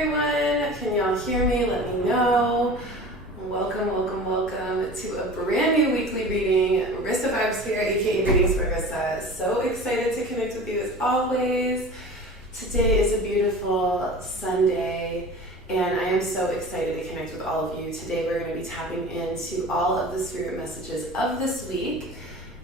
everyone. Can y'all hear me? Let me know. Welcome to a brand new weekly reading. Rissa Vibes here, aka Readings for Rissa. So excited to connect with you as always. Today is a beautiful Sunday, and I am so excited to connect with all of you. Today we're going to be tapping into all of the spirit messages of this week,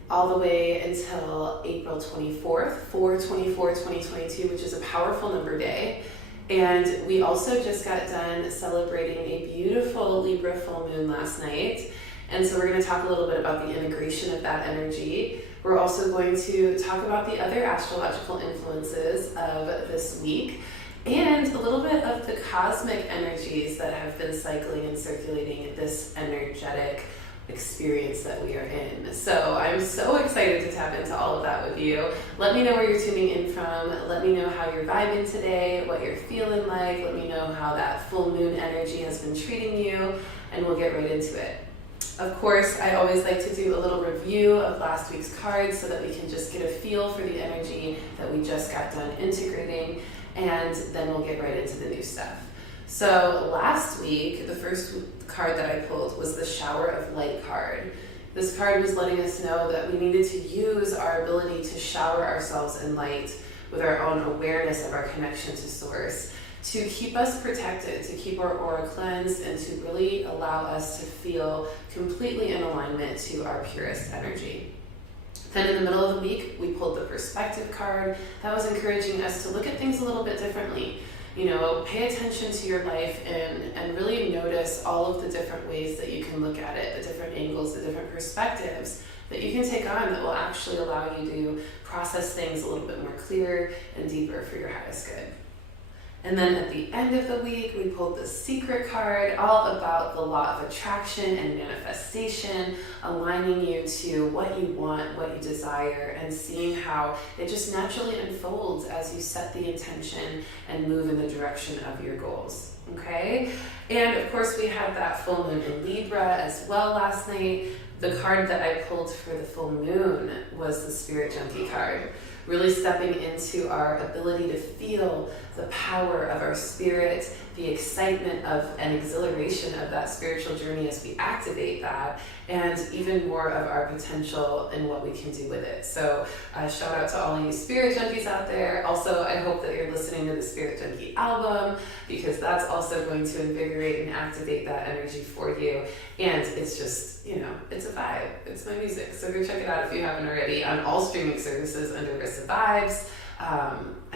all the way until April 24th, 4/24/2022, which is a powerful number day. And we also just got done celebrating a beautiful Libra full moon last night. And so we're going to talk a little bit about the integration of that energy. We're also going to talk about the other astrological influences of this week and a little bit of the cosmic energies that have been cycling and circulating this energetic experience that we are in. So I'm so excited to tap into all of that with you. Let me know where you're tuning in from. Let me know how you're vibing today, what you're feeling like. Let me know how that full moon energy has been treating you, and we'll get right into it. Of course, I always like to do a little review of last week's cards so that we can just get a feel for the energy that we just got done integrating, and then we'll get right into the new stuff. So last week, the first card that I pulled was the Shower of Light card. This card was letting us know that we needed to use our ability to shower ourselves in light with our own awareness of our connection to Source, to keep us protected, to keep our aura cleansed, and to really allow us to feel completely in alignment to our purest energy. Then in the middle of the week, we pulled the Perspective card. That was encouraging us to look at things a little bit differently. You know, pay attention to your life and really notice all of the different ways that you can look at it, the different angles, the different perspectives that you can take on that will actually allow you to process things a little bit more clear and deeper for your highest good. And then at the end of the week, we pulled the Secret card, all about the law of attraction and manifestation, aligning you to what you want, what you desire, and seeing how it just naturally unfolds as you set the intention and move in the direction of your goals. Okay? And of course, we had that full moon in Libra as well last night. The card that I pulled for the full moon was the Spirit Junkie card. Really stepping into our ability to feel the power of our spirit, the excitement of and exhilaration of that spiritual journey as we activate that, and even more of our potential and what we can do with it. So shout out to all you spirit junkies out there. Also, I hope that you're listening to the Spirit Junkie album, because that's also going to invigorate and activate that energy for you. And it's just, you know, it's a vibe. It's my music. So go check it out if you haven't already on all streaming services under Rissa Vibes.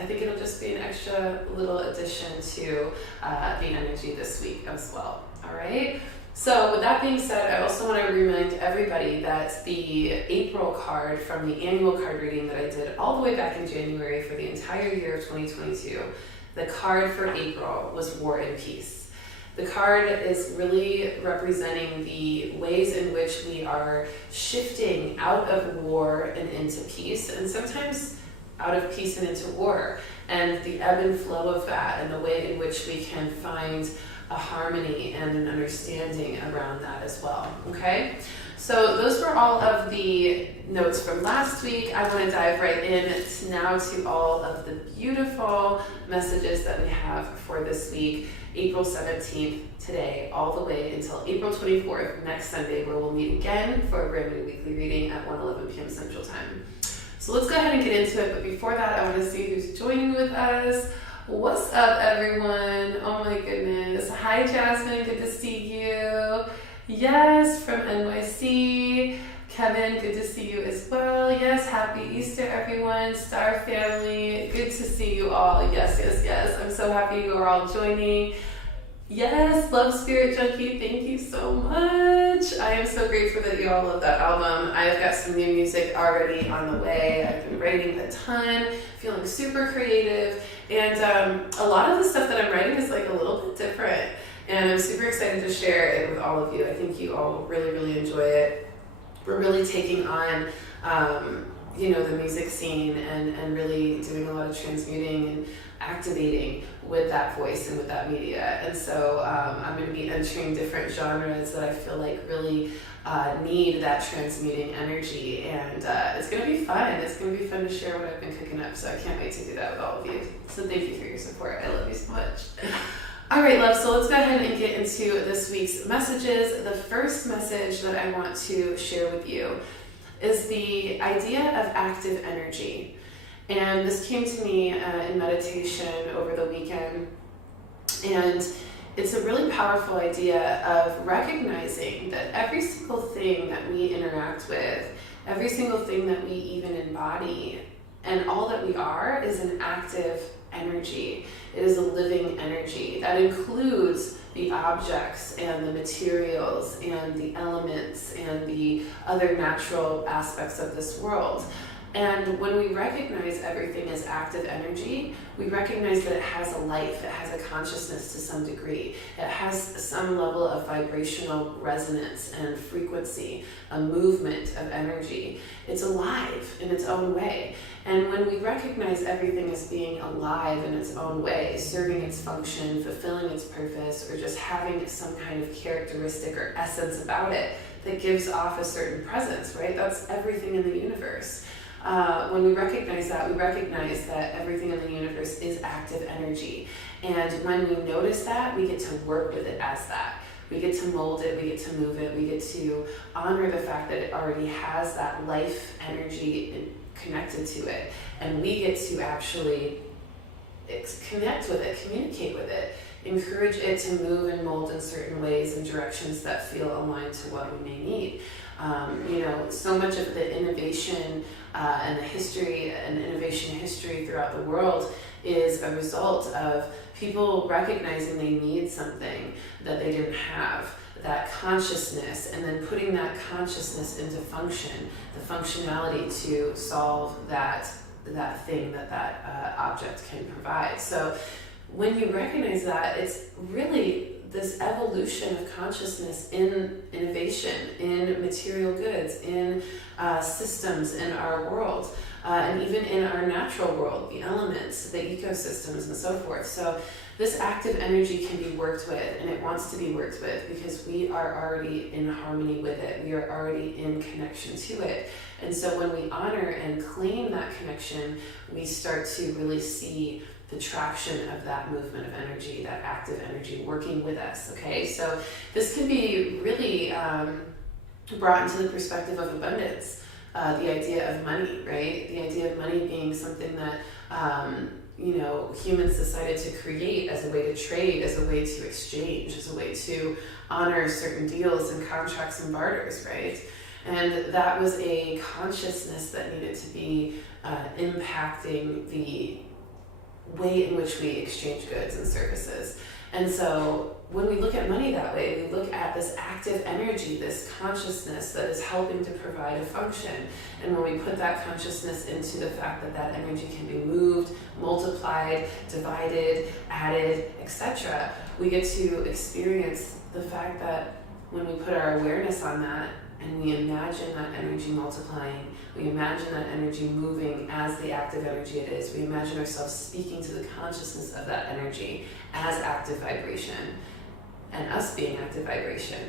I think it'll just be an extra little addition to the energy this week as well. All right. So with that being said, I also want to remind everybody that the April card from the annual card reading that I did all the way back in January for the entire year of 2022, the card for April was War and Peace. The card is really representing the ways in which we are shifting out of war and into peace, and sometimes out of peace and into war, and the ebb and flow of that, and the way in which we can find a harmony and an understanding around that as well. Okay, so those were all of the notes from last week. I want to dive right in now to all of the beautiful messages that we have for this week, April 17th today, all the way until April 24th, next Sunday, where we'll meet again for a brand new weekly reading at 1:11 p.m. Central Time. So let's go ahead and get into it, but before that, I want to see who's joining with us. What's up, everyone? Oh my goodness. Hi, Jasmine. Good to see you. Yes, from NYC. Kevin, good to see you as well. Yes, happy Easter, everyone. Star family, good to see you all. Yes. I'm so happy you are all joining. Yes, love Spirit Junkie, thank you so much. I am so grateful that you all love that album. I've got some new music already on the way. I've been writing a ton, feeling super creative, and a lot of the stuff that I'm writing is like a little bit different, and I'm super excited to share it with all of you. I think you all really enjoy it. We're really taking on the music scene and really doing a lot of transmuting and activating with that voice and with that media. And so I'm going to be entering different genres that I feel like really need that transmuting energy, and it's going to be fun. It's going to be fun to share what I've been cooking up, so I can't wait to do that with all of you. So thank you for your support. I love you so much. All right, love, so let's go ahead and get into this week's messages. The first message that I want to share with you is the idea of active energy. And this came to me in meditation over the weekend. And it's a really powerful idea of recognizing that every single thing that we interact with, every single thing that we even embody, and all that we are is an active energy. It is a living energy. That includes the objects and the materials and the elements and the other natural aspects of this world. And when we recognize everything as active energy, we recognize that it has a life, it has a consciousness to some degree. It has some level of vibrational resonance and frequency, a movement of energy. It's alive in its own way. And when we recognize everything as being alive in its own way, serving its function, fulfilling its purpose, or just having some kind of characteristic or essence about it that gives off a certain presence, right? That's everything in the universe. When we recognize that, we recognize that everything in the universe is active energy. And when we notice that, we get to work with it as that. We get to mold it, we get to move it, we get to honor the fact that it already has that life energy connected to it. And we get to actually connect with it, communicate with it, encourage it to move and mold in certain ways and directions that feel aligned to what we may need. So much of the innovation and the history and innovation history throughout the world is a result of people recognizing they need something that they didn't have, that consciousness, and then putting that consciousness into function, the functionality to solve that thing that object can provide. So when you recognize that, it's really this evolution of consciousness in innovation, in material goods, in systems in our world, and even in our natural world, the elements, the ecosystems, and so forth. So this active energy can be worked with, and it wants to be worked with because we are already in harmony with it. We are already in connection to it. And so when we honor and claim that connection, we start to really see the traction of that movement of energy, that active energy working with us, okay? So this can be really brought into the perspective of abundance, the idea of money, right? The idea of money being something that, humans decided to create as a way to trade, as a way to exchange, as a way to honor certain deals and contracts and barters, right? And that was a consciousness that needed to be impacting the way in which we exchange goods and services. And so when we look at money that way, we look at this active energy, this consciousness that is helping to provide a function. And when we put that consciousness into the fact that that energy can be moved, multiplied, divided, added, etc., we get to experience the fact that when we put our awareness on that and we imagine that energy multiplying, we imagine that energy moving as the active energy it is. We imagine ourselves speaking to the consciousness of that energy as active vibration and us being active vibration.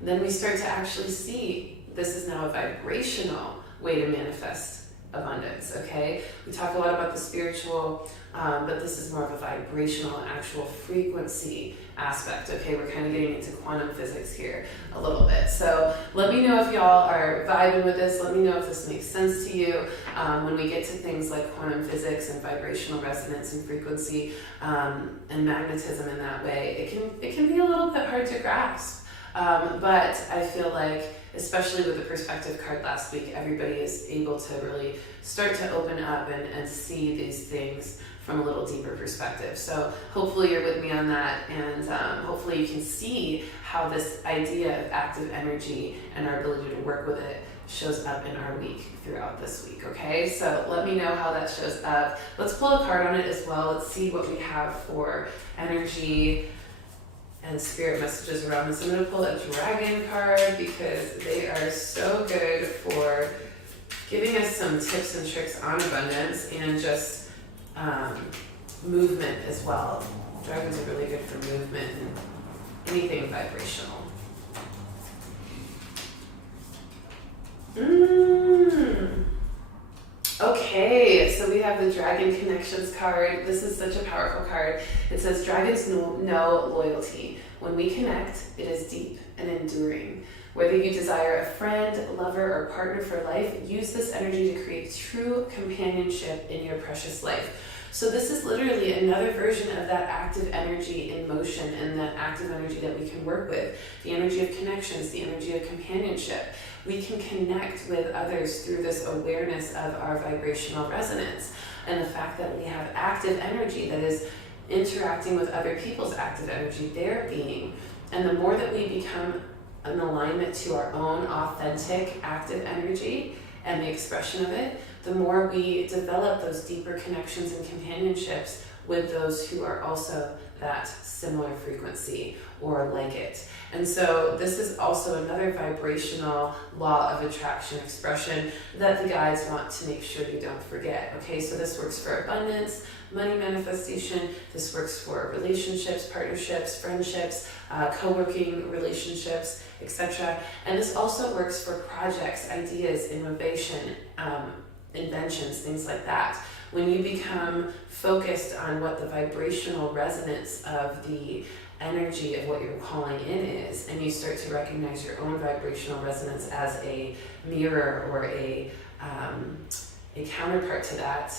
Then we start to actually see this is now a vibrational way to manifest abundance, okay? We talk a lot about the spiritual, but this is more of a vibrational, actual frequency aspect, okay? We're kind of getting into quantum physics here a little bit. So let me know if y'all are vibing with this. Let me know if this makes sense to you. When we get to things like quantum physics and vibrational resonance and frequency and magnetism in that way, it can be a little bit hard to grasp. But I feel like, especially with the perspective card last week, everybody is able to really start to open up and see these things from a little deeper perspective. So hopefully you're with me on that, and hopefully you can see how this idea of active energy and our ability to work with it shows up in our week throughout this week, okay? So let me know how that shows up. Let's pull a card on it as well. Let's see what we have for energy and spirit messages around this. I'm going to pull a dragon card because they are so good for giving us some tips and tricks on abundance and just movement as well. Dragons are really good for movement and anything vibrational. Okay, so we have the Dragon Connections card. This is such a powerful card. It says, dragons know loyalty. When we connect, it is deep and enduring. Whether you desire a friend, lover, or partner for life, use this energy to create true companionship in your precious life. So this is literally another version of that active energy in motion, and that active energy that we can work with. The energy of connections, the energy of companionship. We can connect with others through this awareness of our vibrational resonance, and the fact that we have active energy that is interacting with other people's active energy, their being. And the more that we become in alignment to our own authentic active energy and the expression of it, the more we develop those deeper connections and companionships with those who are also that similar frequency or like it. And so this is also another vibrational law of attraction expression that the guides want to make sure you don't forget. Okay, so this works for abundance, money manifestation. This works for relationships, partnerships, friendships, co-working relationships, etc. And this also works for projects, ideas, innovation, inventions, things like that. When you become focused on what the vibrational resonance of the energy of what you're calling in is, and you start to recognize your own vibrational resonance as a mirror or a counterpart to that,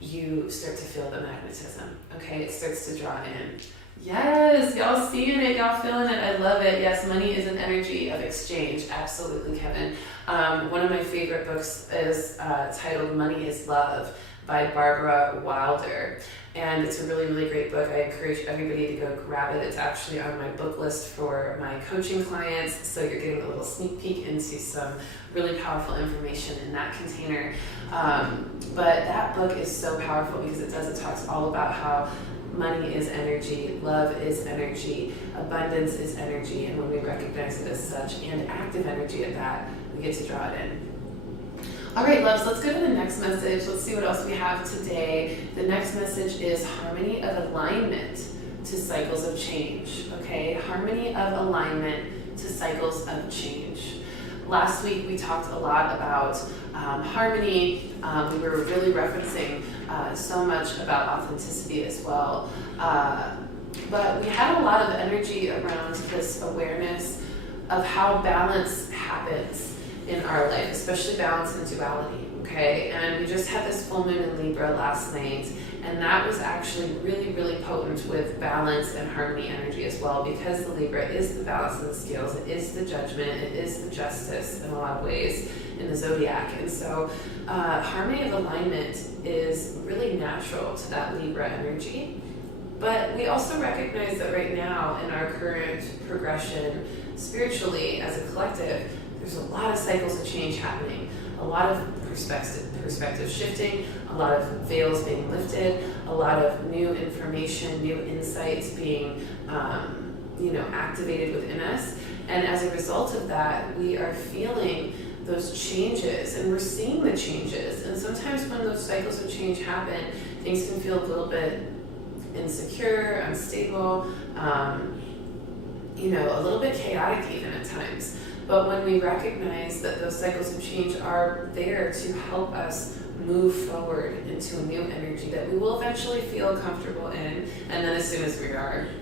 you start to feel the magnetism. Okay, it starts to draw in. Yes, y'all seeing it, y'all feeling it. I love it. Yes, money is an energy of exchange. Absolutely, Kevin. One of my favorite books is titled Money is Love by Barbara Wilder. And it's a really, really great book. I encourage everybody to go grab it. It's actually on my book list for my coaching clients. So you're getting a little sneak peek into some really powerful information in that container. But that book is so powerful because it talks all about how money is energy, love is energy, abundance is energy, and when we recognize it as such, and active energy at that, we get to draw it in. All right, loves, let's go to the next message. Let's see what else we have today. The next message is harmony of alignment to cycles of change, okay? Harmony of alignment to cycles of change. Last week, we talked a lot about harmony. We were really referencing so much about authenticity as well. But we had a lot of energy around this awareness of how balance happens in our life, especially balance and duality, okay? And we just had this full moon in Libra last night, and that was actually really, really potent with balance and harmony energy as well, because the Libra is the balance and the scales, it is the judgment, it is the justice in a lot of ways in the zodiac. And so harmony of alignment is really natural to that Libra energy. But we also recognize that right now in our current progression spiritually as a collective, there's a lot of cycles of change happening, a lot of perspective shifting, a lot of veils being lifted, a lot of new information, new insights being activated within us. And as a result of that, we are feeling those changes, and we're seeing the changes. And sometimes when those cycles of change happen, things can feel a little bit insecure, unstable, a little bit chaotic even at times. But when we recognize that those cycles of change are there to help us move forward into a new energy that we will eventually feel comfortable in, and then as soon as we're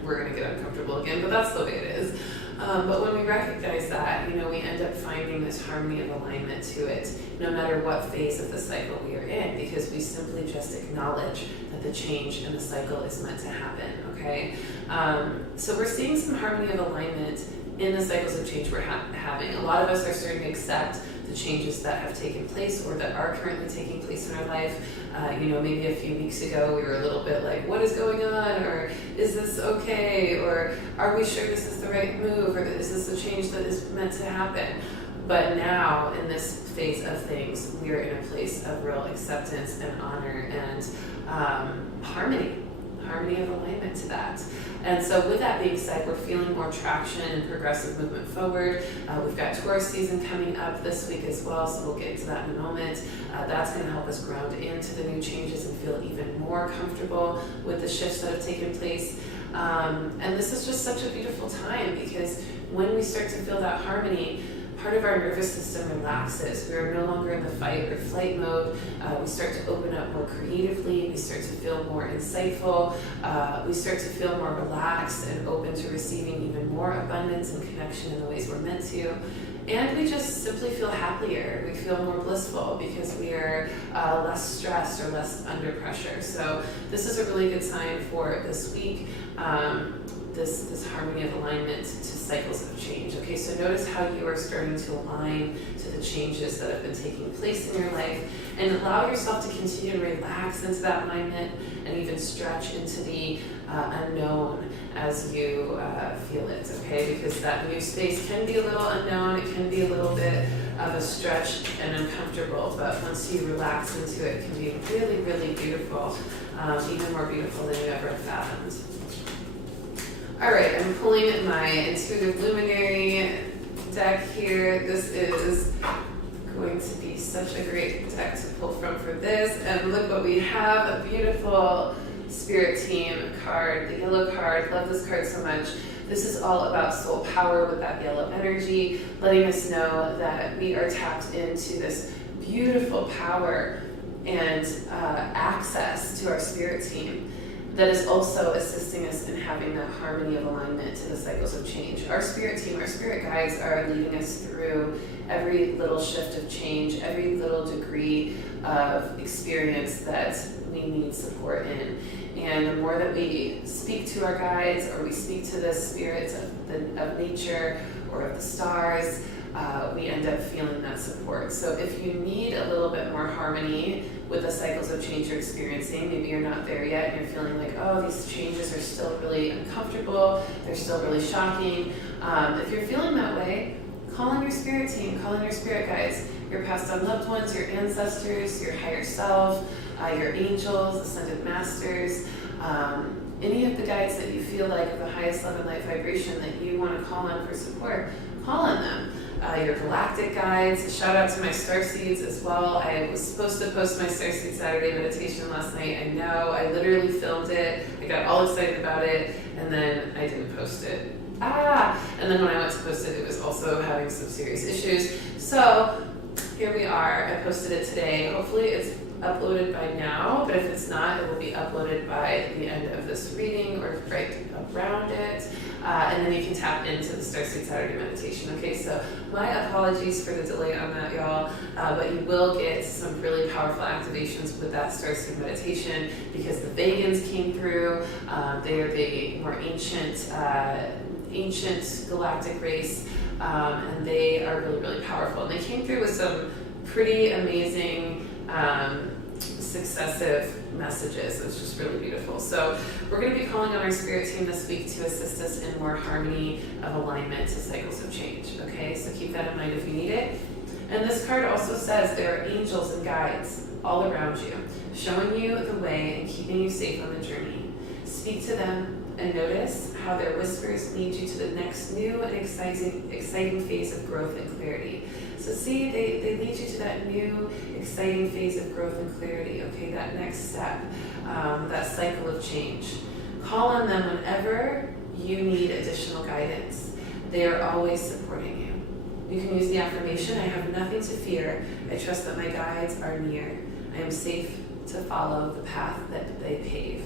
going to get uncomfortable again, but that's the way it is. But when we recognize that, we end up finding this harmony of alignment to it, no matter what phase of the cycle we are in, because we simply just acknowledge that the change in the cycle is meant to happen, okay? So we're seeing some harmony of alignment in the cycles of change we're having. A lot of us are starting to accept the changes that have taken place or that are currently taking place in our life. Maybe a few weeks ago we were a little bit like, what is going on? Or is this okay? Or are we sure this is the right move? Or is this a change that is meant to happen? But now in this phase of things, we are in a place of real acceptance and honor and harmony of alignment to that. And so with that being said, we're feeling more traction and progressive movement forward. We've got Taurus season coming up this week as well, so we'll get into that in a moment. That's going to help us ground into the new changes and feel even more comfortable with the shifts that have taken place. And this is just such a beautiful time, because when we start to feel that harmony, part of our nervous system relaxes. We are no longer in the fight or flight mode. We start to open up more creatively. We start to feel more insightful. We start to feel more relaxed and open to receiving even more abundance and connection in the ways we're meant to. And we just simply feel happier. We feel more blissful because we are less stressed or less under pressure. So this is a really good sign for this week, this harmony of alignment to cycles of change. Okay, so notice how you are starting to align to the changes that have been taking place in your life, and allow yourself to continue to relax into that alignment and even stretch into the unknown as you feel it, okay? Because that new space can be a little unknown, it can be a little bit of a stretch and uncomfortable, but once you relax into it, it can be really, really beautiful, even more beautiful than you ever fathomed. All right, I'm pulling my Intuitive Luminary deck here. This is going to be such a great deck to pull from for this, and look what we have, a beautiful Spirit Team card, the yellow card. Love this card so much. This is all about soul power with that yellow energy, letting us know that we are tapped into this beautiful power and access to our spirit team that is also assisting us in having that harmony of alignment to the cycles of change. Our spirit team, our spirit guides are leading us through every little shift of change, every little degree of experience that we need support in. And the more that we speak to our guides, or we speak to the spirits of nature or of the stars, we end up feeling that support. So if you need a little bit more harmony with the cycles of change you're experiencing, maybe you're not there yet and you're feeling like, oh, these changes are still really uncomfortable, they're still really shocking. If you're feeling that way, call on your spirit team, call on your spirit guides, your passed on loved ones, your ancestors, your higher self, your angels, ascended masters, any of the guides that you feel like are the highest love and light vibration that you want to call on for support, call on them. Your galactic guides. Shout out to my starseeds as well. I was supposed to post my Starseed Saturday meditation last night. I know, I literally filmed it. I got all excited about it, and then I didn't post it. And then when I went to post it, it was also having some serious issues. So here we are. I posted it today. Hopefully it's uploaded by now, but if it's not, it will be uploaded by the end of this reading or right around it. And then you can tap into the Starseed Saturday meditation. Okay, so my apologies for the delay on that, y'all, but you will get some really powerful activations with that Starseed meditation because the Vegans came through. They are the more ancient galactic race, and they are really, really powerful. And they came through with some pretty amazing successive messages. It's just really beautiful. So we're going to be calling on our spirit team this week to assist us in more harmony of alignment to cycles of change. Okay, so keep that in mind if you need it. And this card also says there are angels and guides all around you, showing you the way and keeping you safe on the journey. Speak to them and notice how their whispers lead you to the next new and exciting phase of growth and clarity. So see, they lead you to that new, exciting phase of growth and clarity, okay, that next step, that cycle of change. Call on them whenever you need additional guidance. They are always supporting you. You can use the affirmation, I have nothing to fear. I trust that my guides are near. I am safe to follow the path that they pave,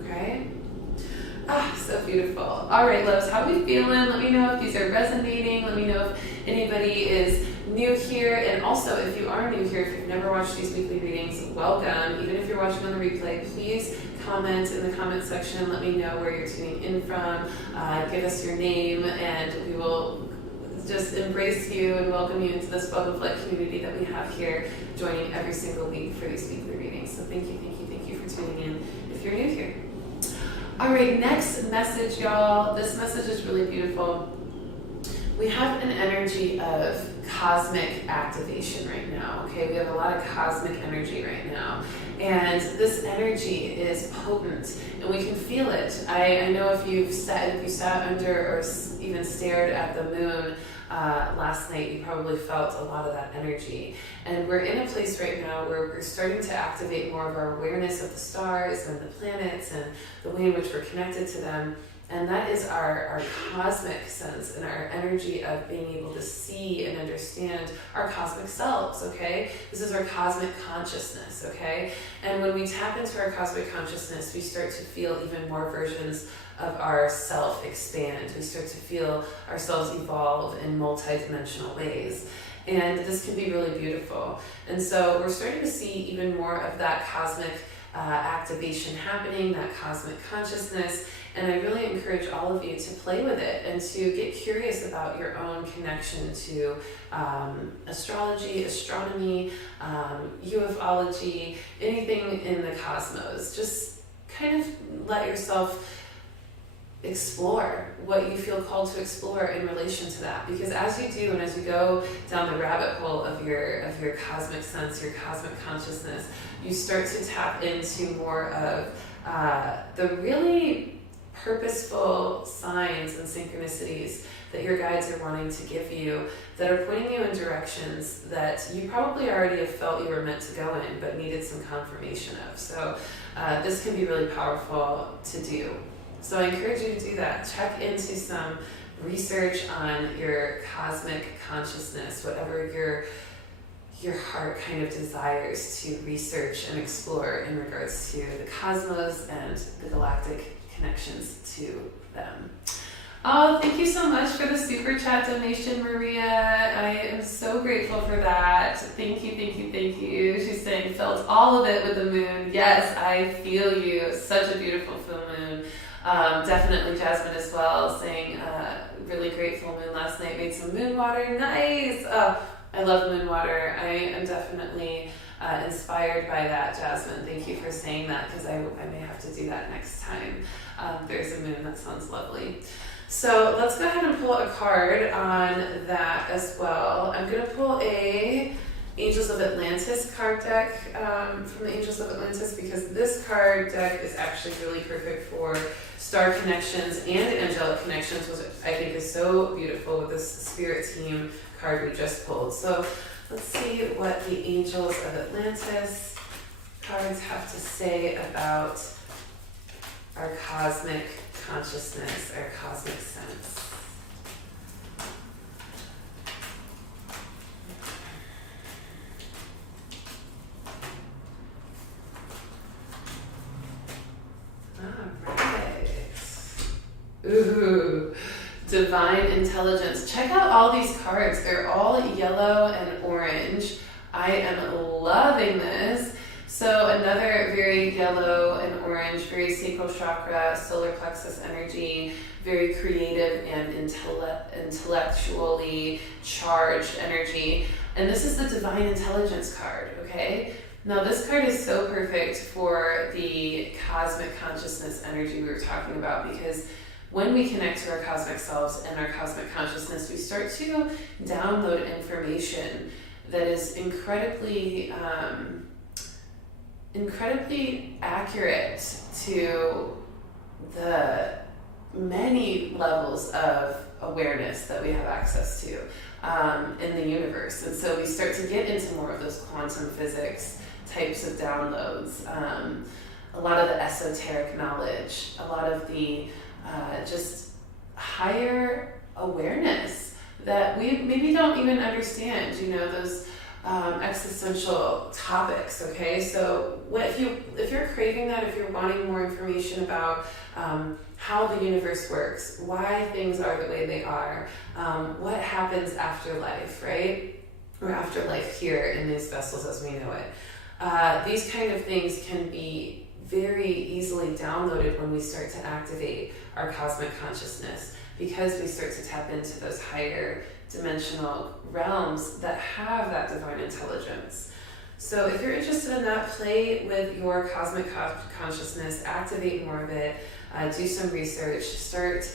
okay? So beautiful. All right, loves, how are we feeling? Let me know if these are resonating. Let me know if anybody is new here. And also, if you are new here, if you've never watched these weekly readings, welcome. Even if you're watching on the replay, please comment in the comment section. Let me know where you're tuning in from. Give us your name, and we will just embrace you and welcome you into this Bug of Light community that we have here, joining every single week for these weekly readings. So thank you for tuning in if you're new here. All right, next message, y'all. This message is really beautiful. We have an energy of cosmic activation right now, okay? We have a lot of cosmic energy right now. And this energy is potent, and we can feel it. I know if you sat under or even stared at the moon last night, you probably felt a lot of that energy. And we're in a place right now where we're starting to activate more of our awareness of the stars and the planets and the way in which we're connected to them. And that is our cosmic sense and our energy of being able to see and understand our cosmic selves, okay? This is our cosmic consciousness, okay? And when we tap into our cosmic consciousness, we start to feel even more versions of our self expand. We start to feel ourselves evolve in multidimensional ways. And this can be really beautiful. And so we're starting to see even more of that cosmic activation happening, that cosmic consciousness. And I really encourage all of you to play with it and to get curious about your own connection to astrology, astronomy, ufology, anything in the cosmos. Just kind of let yourself explore what you feel called to explore in relation to that, because as you do and as you go down the rabbit hole of your cosmic sense, your cosmic consciousness, you start to tap into more of the really purposeful signs and synchronicities that your guides are wanting to give you, that are pointing you in directions that you probably already have felt you were meant to go in but needed some confirmation of. So this can be really powerful to do. So I encourage you to do that. Check into some research on your cosmic consciousness, whatever your heart kind of desires to research and explore in regards to the cosmos and the galactic connections to them. Oh, thank you so much for the super chat donation, Maria. I am so grateful for that. Thank you, thank you, thank you. She's saying, felt all of it with the moon. Yes, I feel you. Such a beautiful full moon. Definitely Jasmine as well, saying really great full moon last night. Made some moon water. Nice. I love moon water. I am definitely inspired by that, Jasmine. Thank you for saying that, because I may have to do that next time there's a moon. That sounds lovely. So let's go ahead and pull a card on that as well. I'm going to pull a Angels of Atlantis card deck from the Angels of Atlantis, because this card deck is actually really perfect for star connections and angelic connections, which I think is so beautiful with this spirit team card we just pulled. So let's see what the Angels of Atlantis cards have to say about our cosmic consciousness, our cosmic sense. Ooh, divine intelligence. Check out all these cards. They're all yellow and orange. I am loving this. So another very yellow and orange, very sacral chakra, solar plexus energy, very creative and intellectually charged energy. And this is the divine intelligence card, okay? Now this card is so perfect for the cosmic consciousness energy we were talking about, because when we connect to our cosmic selves and our cosmic consciousness, we start to download information that is incredibly accurate to the many levels of awareness that we have access to in the universe. And so we start to get into more of those quantum physics types of downloads, a lot of the esoteric knowledge, a lot of the just higher awareness that we maybe don't even understand, you know, those existential topics, okay? So if you're craving that, if you're wanting more information about how the universe works, why things are the way they are, what happens after life, right? Or after life here in these vessels as we know it. These kind of things can be very easily downloaded when we start to activate our cosmic consciousness, because we start to tap into those higher dimensional realms that have that divine intelligence. So if you're interested in that, play with your cosmic consciousness, activate more of it, do some research, start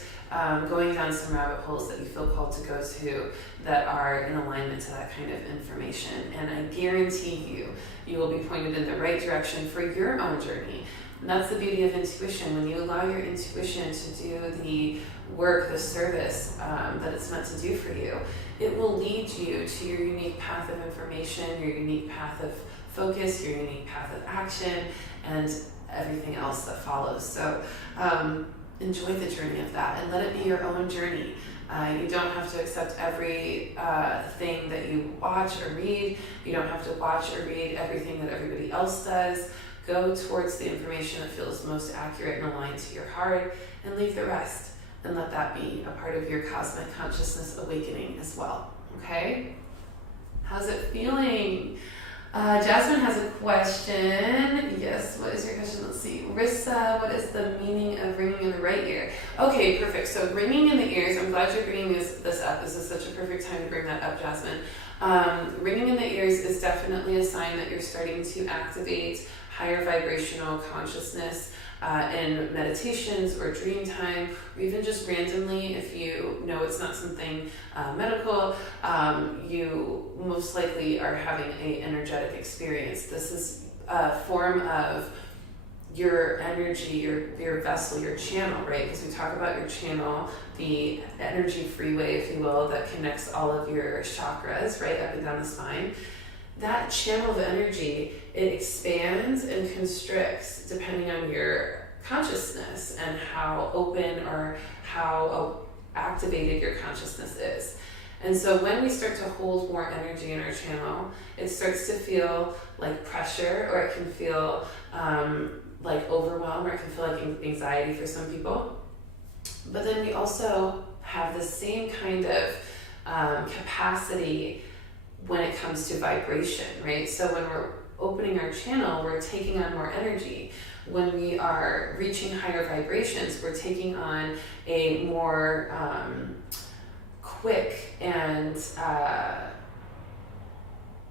going down some rabbit holes that you feel called to go to that are in alignment to that kind of information. And I guarantee you will be pointed in the right direction for your own journey. And that's the beauty of intuition. When you allow your intuition to do the work, the service that it's meant to do for you, it will lead you to your unique path of information, your unique path of focus, your unique path of action, and everything else that follows. So enjoy the journey of that and let it be your own journey. You don't have to accept every thing that you watch or read. You don't have to watch or read everything that everybody else does. Go towards the information that feels most accurate and aligned to your heart, and leave the rest, and let that be a part of your cosmic consciousness awakening as well. Okay? How's it feeling? Jasmine has a question. Yes, what is your question? Let's see. Rissa, what is the meaning of ringing in the right ear? Okay, perfect. So ringing in the ears, I'm glad you're bringing this up. This is such a perfect time to bring that up, Jasmine. Ringing in the ears is definitely a sign that you're starting to activate higher vibrational consciousness in meditations or dream time, or even just randomly. If you know it's not something medical, you most likely are having an energetic experience. This is a form of your energy, your vessel, your channel, right? Because we talk about your channel, the energy freeway, if you will, that connects all of your chakras, right, up and down the spine. That channel of energy, it expands and constricts depending on your consciousness and how open or how activated your consciousness is. And so when we start to hold more energy in our channel, it starts to feel like pressure, or it can feel like overwhelm, or it can feel like anxiety for some people. But then we also have the same kind of capacity when it comes to vibration, right? So when we're opening our channel, we're taking on more energy. When we are reaching higher vibrations, we're taking on a more quick and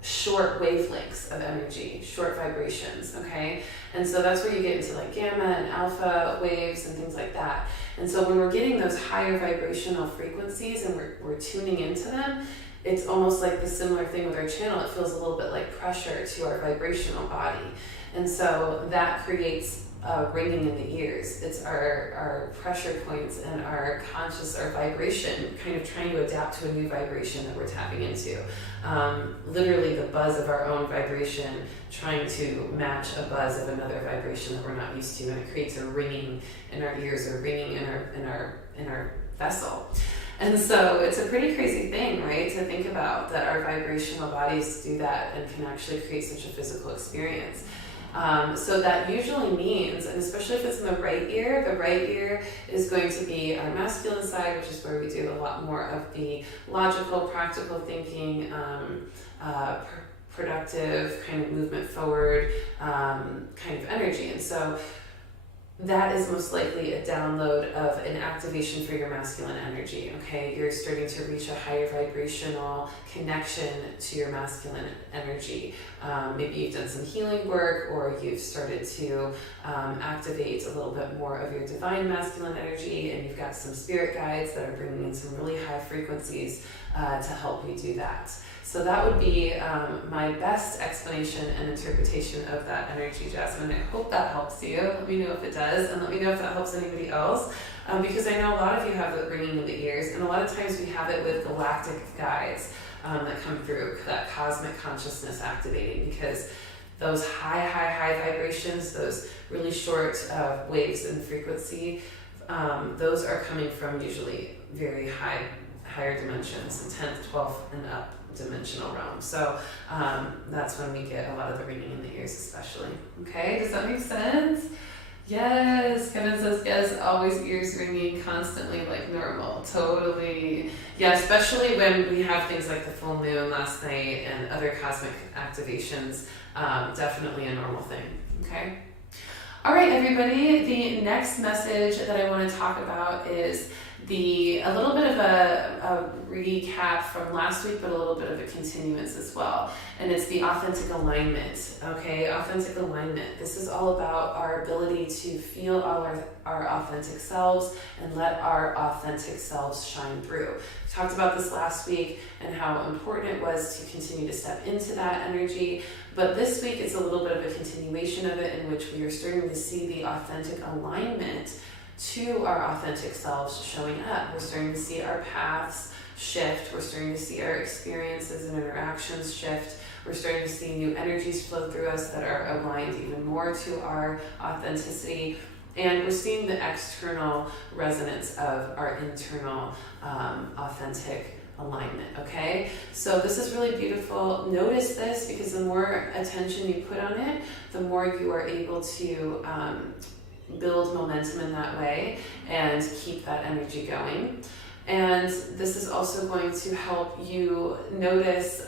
short wavelengths of energy, short vibrations, okay? And so that's where you get into like gamma and alpha waves and things like that. And so when we're getting those higher vibrational frequencies and we're tuning into them, it's almost like the similar thing with our channel. It feels a little bit like pressure to our vibrational body. And so that creates ringing in the ears. It's our pressure points and our vibration kind of trying to adapt to a new vibration that we're tapping into. Literally the buzz of our own vibration trying to match a buzz of another vibration that we're not used to, and it creates a ringing in our ears or ringing in our vessel. And so it's a pretty crazy thing, right, to think about that our vibrational bodies do that and can actually create such a physical experience. So that usually means, and especially if it's in the right ear is going to be our masculine side, which is where we do a lot more of the logical, practical thinking, productive kind of movement forward kind of energy. And so that is most likely a download of an activation for your masculine energy, okay? You're starting to reach a higher vibrational connection to your masculine energy. Maybe you've done some healing work, or you've started to activate a little bit more of your divine masculine energy, and you've got some spirit guides that are bringing in some really high frequencies to help you do that. So that would be my best explanation and interpretation of that energy, Jasmine. I hope that helps you. Let me know if it does, and let me know if that helps anybody else. Because I know a lot of you have the ringing in the ears, and a lot of times we have it with galactic guides that come through, that cosmic consciousness activating, because those high vibrations, those really short waves in frequency, those are coming from usually very higher dimensions, the 10th, 12th, and up dimensional realm. So that's when we get a lot of the ringing in the ears especially. Okay, does that make sense? Yes, Kevin says, yes, always ears ringing constantly like normal. Totally. Yeah, especially when we have things like the full moon last night and other cosmic activations, definitely a normal thing. Okay? All right, everybody, the next message that I want to talk about is a little bit of a recap from last week, but a little bit of a continuance as well. And it's the authentic alignment, okay? Authentic alignment. This is all about our ability to feel our authentic selves and let our authentic selves shine through. We talked about this last week and how important it was to continue to step into that energy. But this week it's a little bit of a continuation of it, in which we are starting to see the authentic alignment to our authentic selves showing up. We're starting to see our paths shift. We're starting to see our experiences and interactions shift. We're starting to see new energies flow through us that are aligned even more to our authenticity. And we're seeing the external resonance of our internal authentic alignment, okay? So this is really beautiful. Notice this, because the more attention you put on it, the more you are able to build momentum in that way and keep that energy going. And this is also going to help you notice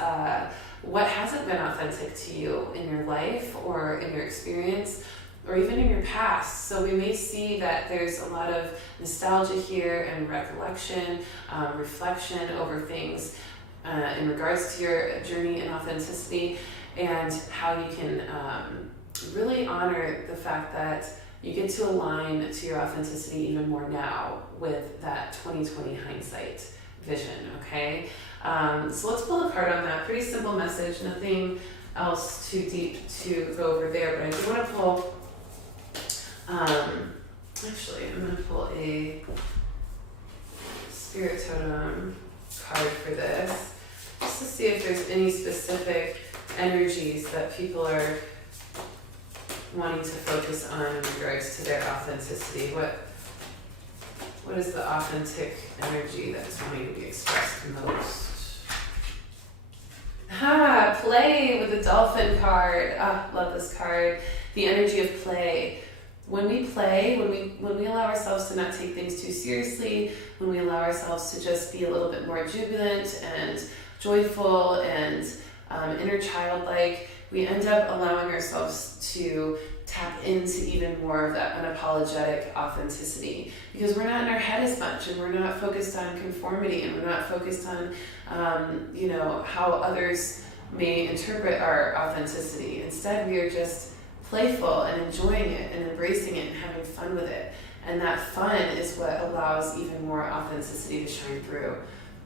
what hasn't been authentic to you in your life or in your experience, or even in your past. So we may see that there's a lot of nostalgia here and recollection, reflection over things in regards to your journey in authenticity, and how you can really honor the fact that you get to align to your authenticity even more now with that 2020 hindsight vision, okay? So let's pull a card on that. Pretty simple message, nothing else too deep to go over there, but I do want to pull, actually, I'm going to pull a Spirit Totem card for this, just to see if there's any specific energies that people are wanting to focus on in regards to their authenticity. What is the authentic energy that's wanting to be expressed most? Play with the dolphin card. Love this card. The energy of play. When we play, when we allow ourselves to not take things too seriously, when we allow ourselves to just be a little bit more jubilant and joyful and inner childlike, we end up allowing ourselves to tap into even more of that unapologetic authenticity, because we're not in our head as much, and we're not focused on conformity, and we're not focused on how others may interpret our authenticity. Instead, we are just playful and enjoying it and embracing it and having fun with it, and that fun is what allows even more authenticity to shine through.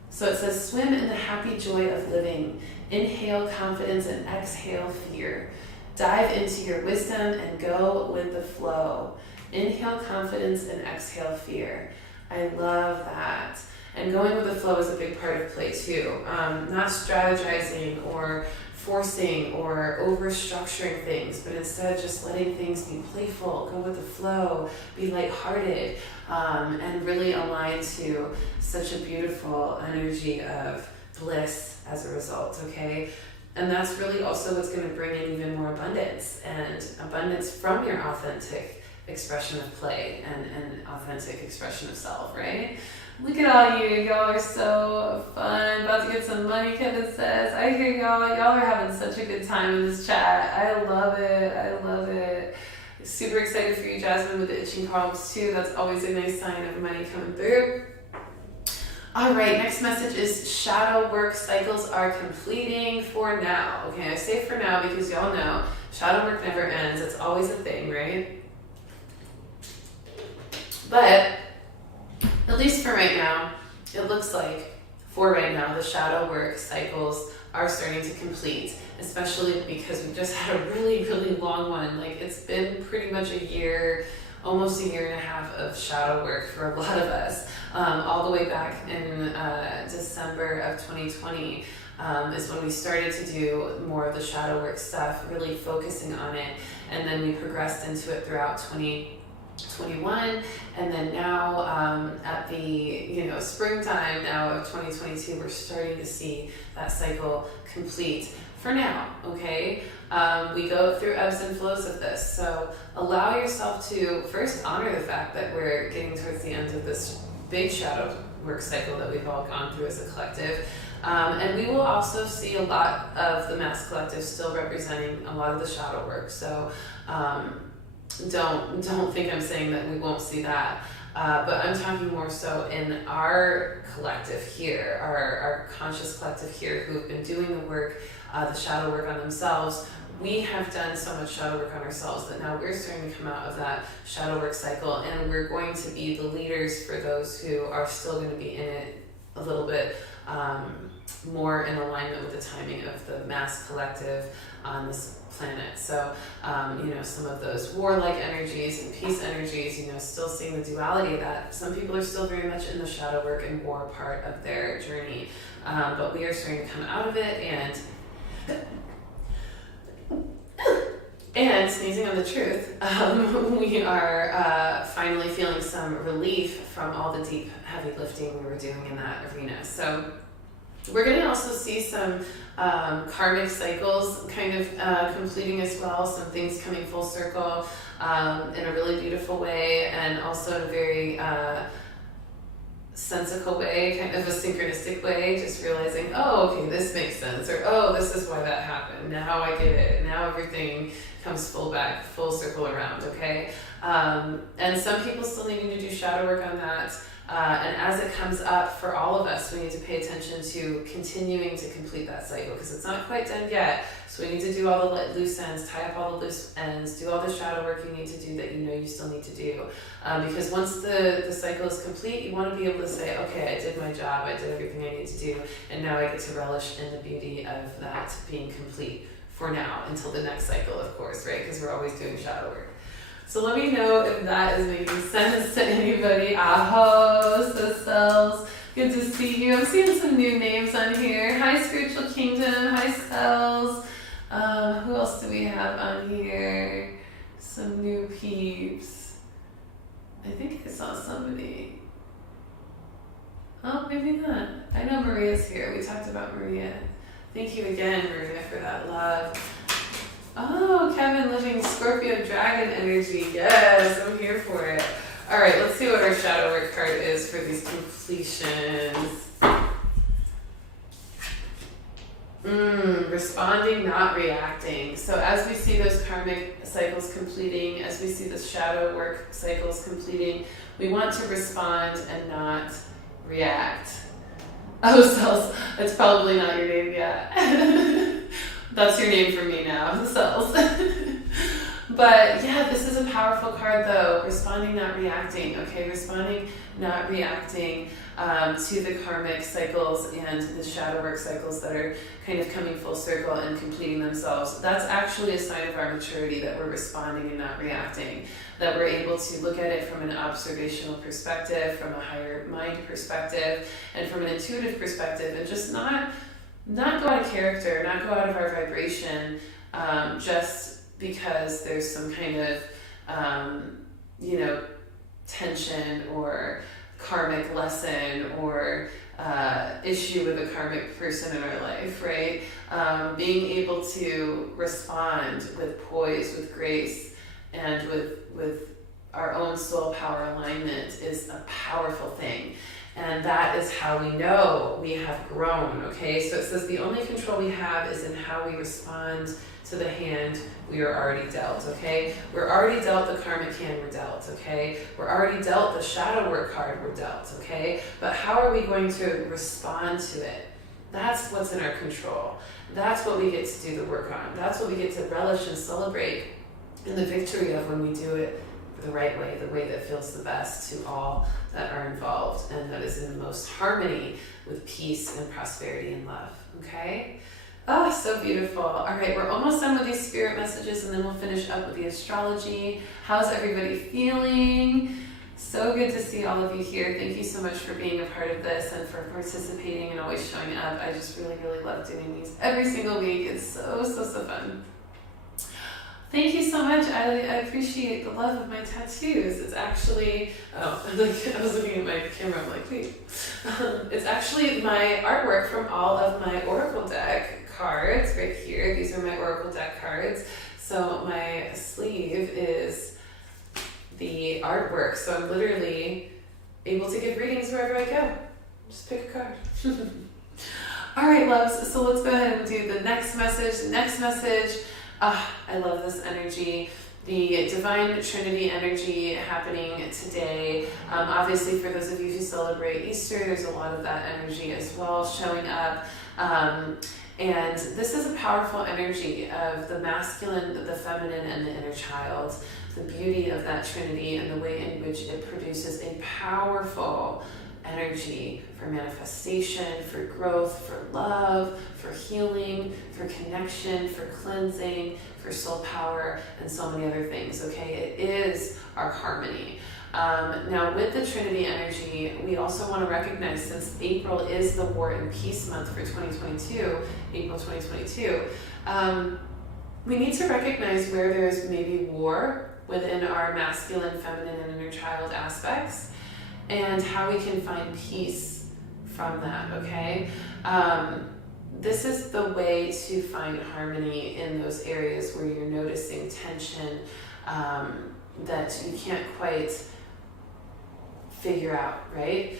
So it says, swim in the happy joy of living. Inhale confidence and exhale fear. Dive into your wisdom and go with the flow. Inhale confidence and exhale fear. I love that. And going with the flow is a big part of play too. Not strategizing or forcing or over-structuring things, but instead just letting things be playful, go with the flow, be lighthearted, and really align to such a beautiful energy of bliss as a result, okay? And that's really also what's going to bring in even more abundance, and abundance from your authentic expression of play and authentic expression of self, right? Look at all you. Y'all are so fun. About to get some money, Kevin says. I hear y'all. Y'all are having such a good time in this chat. I love it. I love it. Super excited for you, Jasmine, with the itching palms too. That's always a nice sign of money coming through. All right, next message is shadow work cycles are completing for now. Okay, I say for now because y'all know shadow work never ends. It's always a thing, right? But at least for right now, it looks like for right now, the shadow work cycles are starting to complete, especially because we just had a really, really long one. Like, it's been pretty much a year, almost a year and a half of shadow work for a lot of us. All the way back in December of 2020 is when we started to do more of the shadow work stuff, really focusing on it. And then we progressed into it throughout 2021, and then now at the springtime now of 2022, we're starting to see that cycle complete for now. Okay, we go through ebbs and flows of this, so allow yourself to first honor the fact that we're getting towards the end of this big shadow work cycle that we've all gone through as a collective. And we will also see a lot of the mass collective still representing a lot of the shadow work, so don't think I'm saying that we won't see that, but I'm talking more so in our collective here, our conscious collective here, who have been doing the work, the shadow work on themselves. We have done so much shadow work on ourselves that now we're starting to come out of that shadow work cycle, and we're going to be the leaders for those who are still going to be in it a little bit more in alignment with the timing of the mass collective on this planet. So, some of those warlike energies and peace energies, still seeing the duality of that. Some people are still very much in the shadow work and war part of their journey, but we are starting to come out of it, And sneezing on the truth, we are finally feeling some relief from all the deep, heavy lifting we were doing in that arena. So we're going to also see some karmic cycles kind of completing as well, some things coming full circle in a really beautiful way, and also in a very sensical way, kind of a synchronistic way, just realizing, oh, okay, this makes sense, or oh, this is why that happened. Now I get it. Now everything comes full circle around, okay? And some people still needing to do shadow work on that. And as it comes up for all of us, we need to pay attention to continuing to complete that cycle, because it's not quite done yet. So we need to do all the loose ends, tie up all the loose ends, do all the shadow work you need to do that you know you still need to do. Because once the cycle is complete, you want to be able to say, okay, I did my job, I did everything I need to do, and now I get to relish in the beauty of that being complete for now, until the next cycle, of course, right? Because we're always doing shadow work. So let me know if that is making sense to anybody. Aho, so cells. Good to see you. I'm seeing some new names on here. Hi, Spiritual Kingdom. Hi, cells. Who else do we have on here? Some new peeps. I think I saw somebody. Oh, maybe not. I know Maria's here. We talked about Maria. Thank you again, Maria, for that love. Oh, Kevin living Scorpio Dragon energy. Yes, I'm here for it. All right, let's see what our shadow work card is for these completions. Responding, not reacting. So as we see those karmic cycles completing, as we see the shadow work cycles completing, we want to respond and not react. Oh, cells, that's probably not your name yet. That's your name for me now, cells. But yeah, this is a powerful card though. Responding, not reacting. Okay, responding, not reacting to the karmic cycles and the shadow work cycles that are kind of coming full circle and completing themselves. That's actually a sign of our maturity, that we're responding and not reacting. That we're able to look at it from an observational perspective, from a higher mind perspective, and from an intuitive perspective, and just not go out of character, not go out of our vibration, just because there's some kind of, tension or karmic lesson or issue with a karmic person in our life, right? Being able to respond with poise, with grace, and with our own soul power alignment is a powerful thing. And that is how we know we have grown, okay? So it says the only control we have is in how we respond to the hand we are already dealt, okay? We're already dealt the karmic hand we're dealt, okay? We're already dealt the shadow work card we're dealt, okay? But how are we going to respond to it? That's what's in our control. That's what we get to do the work on. That's what we get to relish and celebrate in the victory of when we do it the right way, the way that feels the best to all that are involved and that is in the most harmony with peace and prosperity and love, okay? Oh, so beautiful. All right, we're almost done with these spirit messages and then we'll finish up with the astrology. How's everybody feeling? So good to see all of you here. Thank you so much for being a part of this and for participating and always showing up. I just really, really love doing these every single week. It's so fun. Thank you so much. I appreciate the love of my tattoos. It's actually, I was looking at my camera, I'm like, wait. It's actually my artwork from all of my Oracle deck cards right here. These are my Oracle deck cards. So my sleeve is the artwork. So I'm literally able to give readings wherever I go. Just pick a card. All right, loves. So let's go ahead and do the next message. I love this energy. The Divine Trinity energy happening today. Obviously, for those of you who celebrate Easter, there's a lot of that energy as well showing up. And this is a powerful energy of the masculine, the feminine, and the inner child. The beauty of that Trinity and the way in which it produces a powerful energy for manifestation, for growth, for love, for healing, for connection, for cleansing, for soul power, and so many other things, okay? It is our harmony. Now, with the Trinity energy, we also want to recognize, since April is the War and Peace month for 2022, April 2022, we need to recognize where there's maybe war within our masculine, feminine, and inner child aspects, and how we can find peace from that, okay? This is the way to find harmony in those areas where you're noticing tension that you can't quite figure out, right?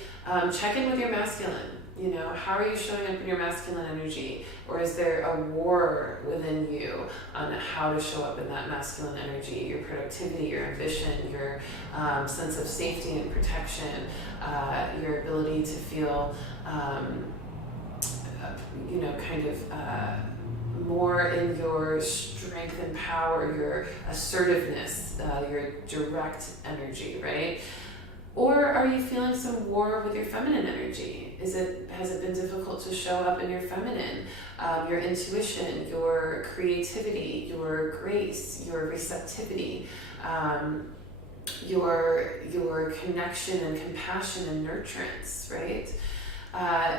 Check in with your masculine. You know, how are you showing up in your masculine energy? Or is there a war within you on how to show up in that masculine energy? Your productivity, your ambition, your sense of safety and protection, your ability to feel, more in your strength and power, your assertiveness, your direct energy, right? Or are you feeling some war with your feminine energy? Has it been difficult to show up in your feminine? Your intuition, your creativity, your grace, your receptivity, your connection and compassion and nurturance, right?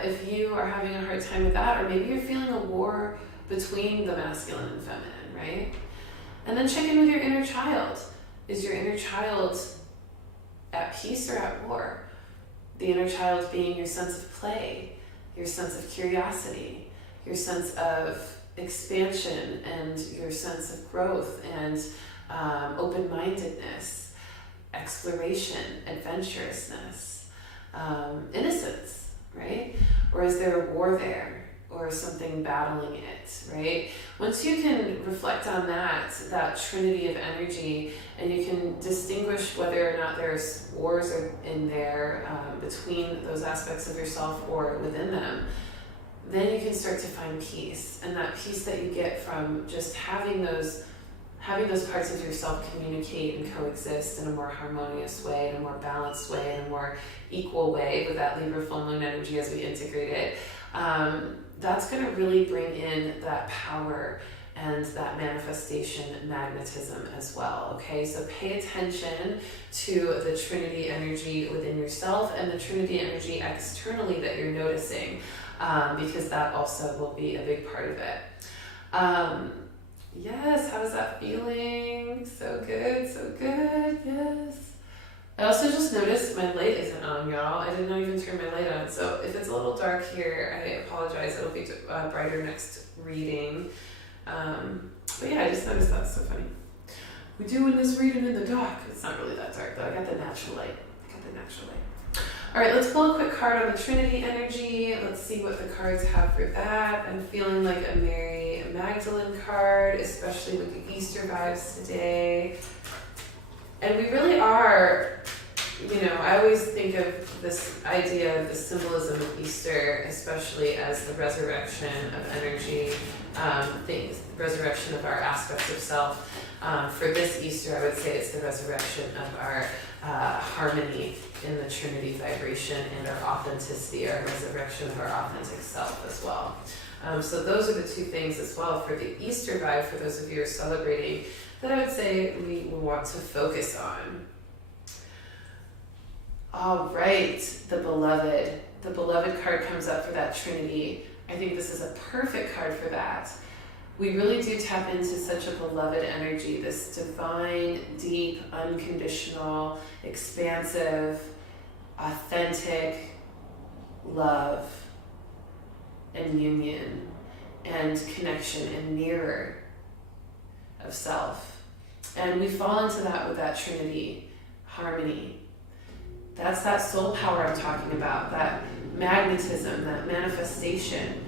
If you are having a hard time with that, or maybe you're feeling a war between the masculine and feminine, right? And then check in with your inner child. Is your inner child at peace or at war? The inner child being your sense of play, your sense of curiosity, your sense of expansion, and your sense of growth and open-mindedness, exploration, adventurousness, innocence, right? Or is there a war there? Or something battling it, right? Once you can reflect on that trinity of energy, and you can distinguish whether or not there's wars in there between those aspects of yourself or within them, then you can start to find peace. And that peace that you get from just having those parts of yourself communicate and coexist in a more harmonious way, in a more balanced way, in a more equal way with that Libra full moon energy as we integrate it. That's going to really bring in that power and that manifestation magnetism as well, okay? So pay attention to the Trinity energy within yourself and the Trinity energy externally that you're noticing, because that also will be a big part of it. Yes, how's that feeling? So good, yes. I also just noticed my light isn't on, y'all. I did not even turn my light on. So if it's a little dark here, I apologize. It'll be brighter next reading. But yeah, I just noticed that's so funny. We're doing this reading in the dark. It's not really that dark though. I got the natural light. All right, let's pull a quick card on the Trinity energy. Let's see what the cards have for that. I'm feeling like a Mary Magdalene card, especially with the Easter vibes today. And we really are, I always think of this idea of the symbolism of Easter, especially as the resurrection of energy, resurrection of our aspects of self. For this Easter, I would say it's the resurrection of our harmony in the Trinity vibration and our authenticity, our resurrection of our authentic self as well. So those are the two things as well for the Easter vibe, for those of you who are celebrating, that I would say we want to focus on. All right, the beloved. The beloved card comes up for that Trinity. I think this is a perfect card for that. We really do tap into such a beloved energy, this divine, deep, unconditional, expansive, authentic love and union and connection and mirror of self. And we fall into that with that Trinity harmony. That's that soul power I'm talking about, that magnetism, that manifestation.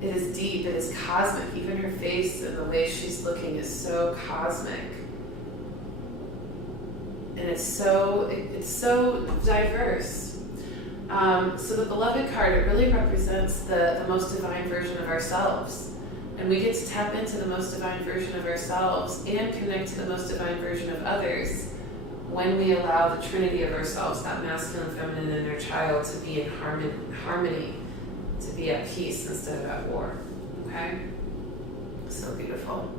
It is deep, it is cosmic. Even her face and the way she's looking is so cosmic. And it's so diverse. So the beloved card, it really represents the most divine version of ourselves. And we get to tap into the most divine version of ourselves and connect to the most divine version of others when we allow the Trinity of ourselves, that masculine, feminine, and inner child, to be in harmony, to be at peace instead of at war. Okay? So beautiful.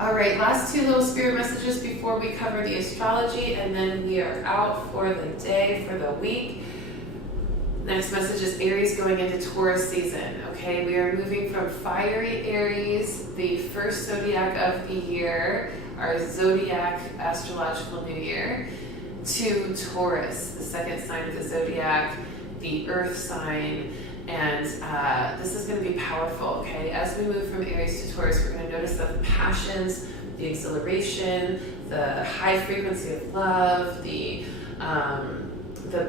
All right, last two little spirit messages before we cover the astrology, and then we are out for the day, for the week. Next message is Aries going into Taurus season, okay? We are moving from fiery Aries, the first zodiac of the year, our zodiac astrological new year, to Taurus, the second sign of the zodiac, the earth sign, and this is going to be powerful, okay? As we move from Aries to Taurus, we're going to notice the passions, the exhilaration, the high frequency of love, the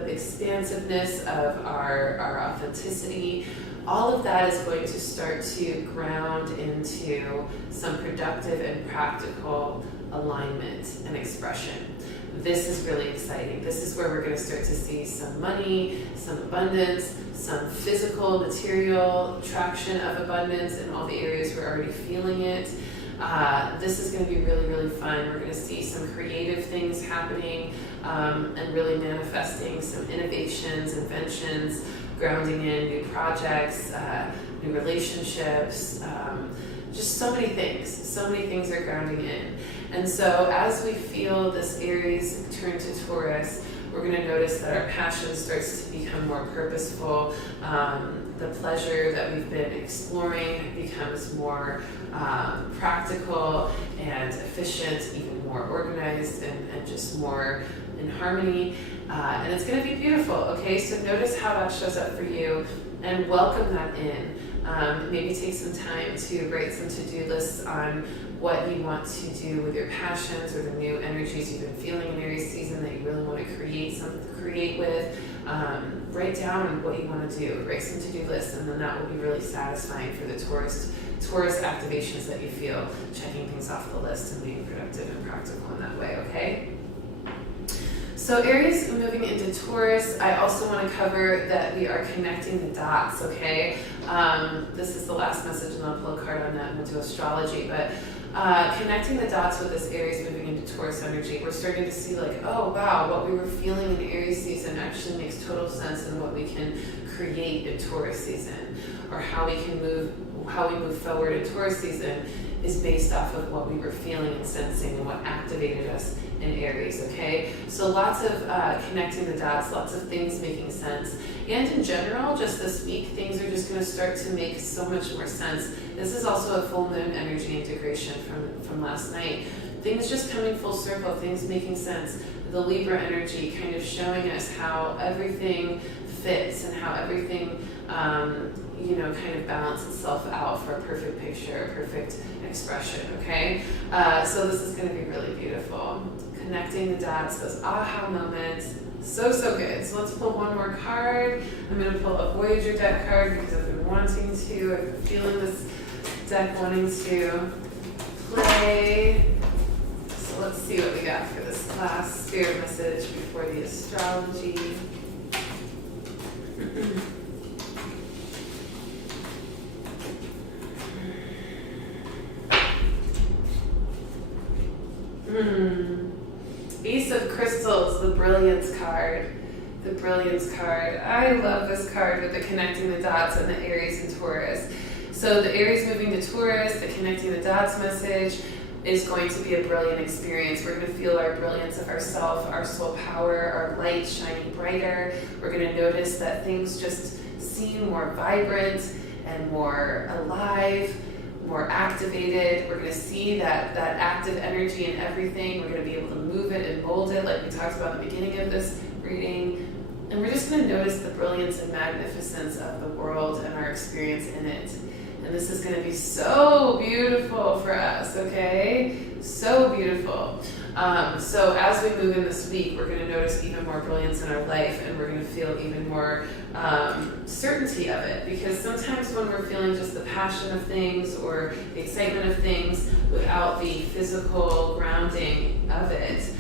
expansiveness of our authenticity. All of that is going to start to ground into some productive and practical alignment and expression. This is really exciting. This is where we're going to start to see some money, some abundance, some physical, material traction of abundance in all the areas we're already feeling it. This is going to be really, really fun. We're going to see some creative things happening and really manifesting some innovations, inventions, grounding in new projects, new relationships, just so many things. So many things are grounding in. And so as we feel this Aries turn to Taurus, we're going to notice that our passion starts to become more purposeful. The pleasure that we've been exploring becomes more practical and efficient, even more organized and just more in harmony. And it's going to be beautiful, okay? So notice how that shows up for you and welcome that in. Maybe take some time to write some to-do lists on what you want to do with your passions or the new energies you've been feeling in Aries season that you really want to create with. Write down what you want to do. Write some to-do lists, and then that will be really satisfying for the Taurus activations that you feel, checking things off the list and being productive and practical in that way, okay? So Aries moving into Taurus, I also want to cover that we are connecting the dots, okay? This is the last message, and I'll pull a card on that and we'll do astrology, but connecting the dots with this Aries moving into Taurus energy, we're starting to see like, oh wow, what we were feeling in Aries season actually makes total sense in what we can create in Taurus season, or how we move forward in Taurus season is based off of what we were feeling and sensing and what activated us in Aries, okay? So lots of connecting the dots, lots of things making sense. And in general, just this week, things are just going to start to make so much more sense. This is also a full moon energy integration from last night. Things just coming full circle, things making sense. The Libra energy kind of showing us how everything fits and how everything kind of balance itself out for a perfect picture, a perfect expression, okay? So this is going to be really beautiful. Connecting the dots, those aha moments, so good. So let's pull one more card. I'm going to pull a Voyager deck card because I've been wanting to, I've been feeling this deck wanting to play. So let's see what we got for this last spirit message before the astrology. Ace of Crystals, the Brilliance card. The Brilliance card. I love this card with the connecting the dots and the Aries and Taurus. So the Aries moving to Taurus, the connecting the dots message is going to be a brilliant experience. We're going to feel our brilliance of ourself, our soul power, our light shining brighter. We're going to notice that things just seem more vibrant and more alive, more activated. We're going to see that active energy in everything. We're going to be able to move it and mold it like we talked about at the beginning of this reading. And we're just going to notice the brilliance and magnificence of the world and our experience in it. And this is going to be so beautiful for us, okay? So beautiful. So as we move in this week, we're going to notice even more brilliance in our life, and we're going to feel even more certainty of it. Because sometimes when we're feeling just the passion of things or the excitement of things without the physical grounding of it,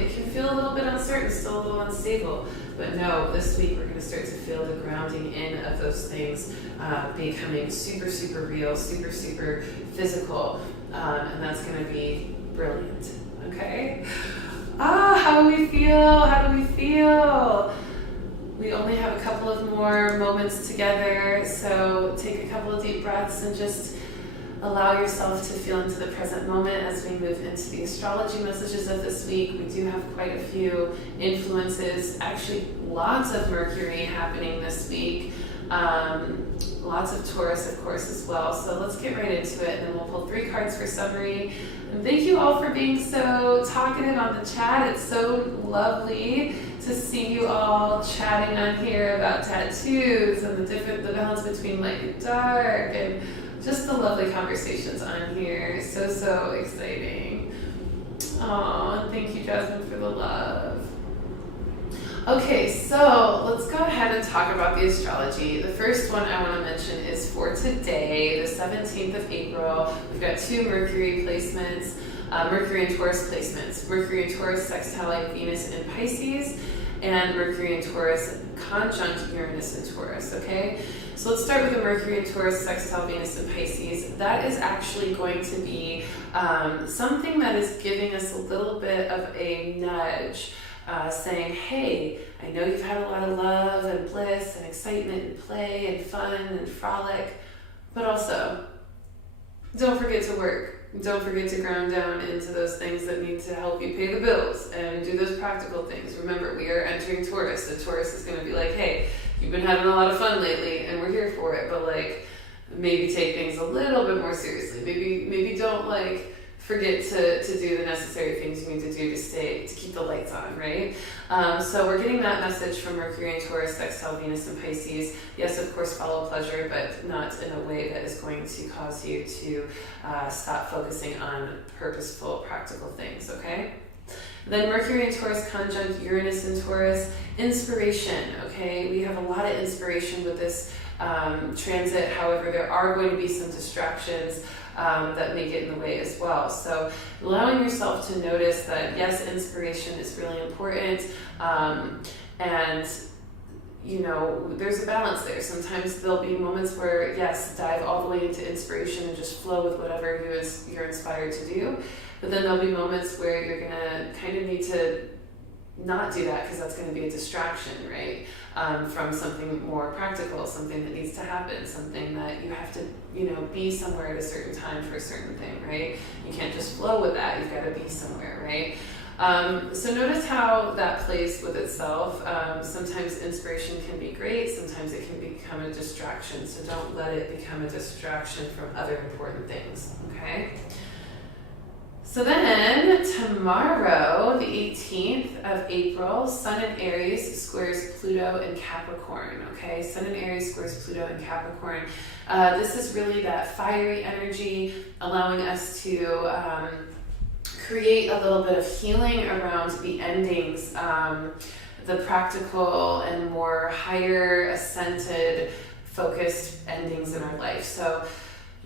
it can feel a little bit uncertain, still a little unstable. But no, this week we're going to start to feel the grounding in of those things becoming super, super real, super, super physical. And that's going to be brilliant. Okay? How do we feel? How do we feel? We only have a couple of more moments together, so take a couple of deep breaths and just allow yourself to feel into the present moment as we move into the astrology messages of this week. We do have quite a few influences, actually lots of Mercury happening this week. Lots of Taurus, of course, as well. So let's get right into it, and then we'll pull 3 cards for summary. And thank you all for being so talkative on the chat. It's so lovely to see you all chatting on here about tattoos and the balance between light and dark, and just the lovely conversations on here. So exciting. Oh, thank you, Jasmine, for the love. Okay, so let's go ahead and talk about the astrology. The first one I want to mention is for today, the 17th of April. We've got 2 Mercury placements, Mercury and Taurus placements. Mercury and Taurus sextile Venus in Pisces, and Mercury and Taurus conjunct Uranus and Taurus, okay? So let's start with the Mercury and Taurus sextile Venus in Pisces. That is actually going to be something that is giving us a little bit of a nudge. Saying, hey, I know you've had a lot of love and bliss and excitement and play and fun and frolic, but also don't forget to work. Don't forget to ground down into those things that need to help you pay the bills and do those practical things. Remember, we are entering Taurus, and Taurus is going to be like, hey, you've been having a lot of fun lately and we're here for it, but like maybe take things a little bit more seriously. Maybe don't forget to do the necessary things you need to do to keep the lights on, right? So we're getting that message from Mercury and Taurus, sextile Venus and Pisces. Yes, of course, follow pleasure, but not in a way that is going to cause you to stop focusing on purposeful, practical things, okay? Then Mercury and Taurus conjunct Uranus and Taurus, inspiration, okay? We have a lot of inspiration with this transit. However, there are going to be some distractions that may get in the way as well. So allowing yourself to notice that, yes, inspiration is really important, and there's a balance there. Sometimes there'll be moments where, yes, dive all the way into inspiration and just flow with whatever you're inspired to do. But then there'll be moments where you're gonna kind of need to not do that, because that's going to be a distraction, right? From something more practical, something that needs to happen, something that you have to, be somewhere at a certain time for a certain thing, right? You can't just flow with that. You've got to be somewhere, right? So notice how that plays with itself. Sometimes inspiration can be great. Sometimes it can become a distraction. So don't let it become a distraction from other important things, okay? So then, tomorrow, the 18th of April, Sun in Aries squares Pluto in Capricorn, okay? Sun in Aries squares Pluto in Capricorn. This is really that fiery energy, allowing us to create a little bit of healing around the endings, the practical and more higher ascended, focused endings in our life. So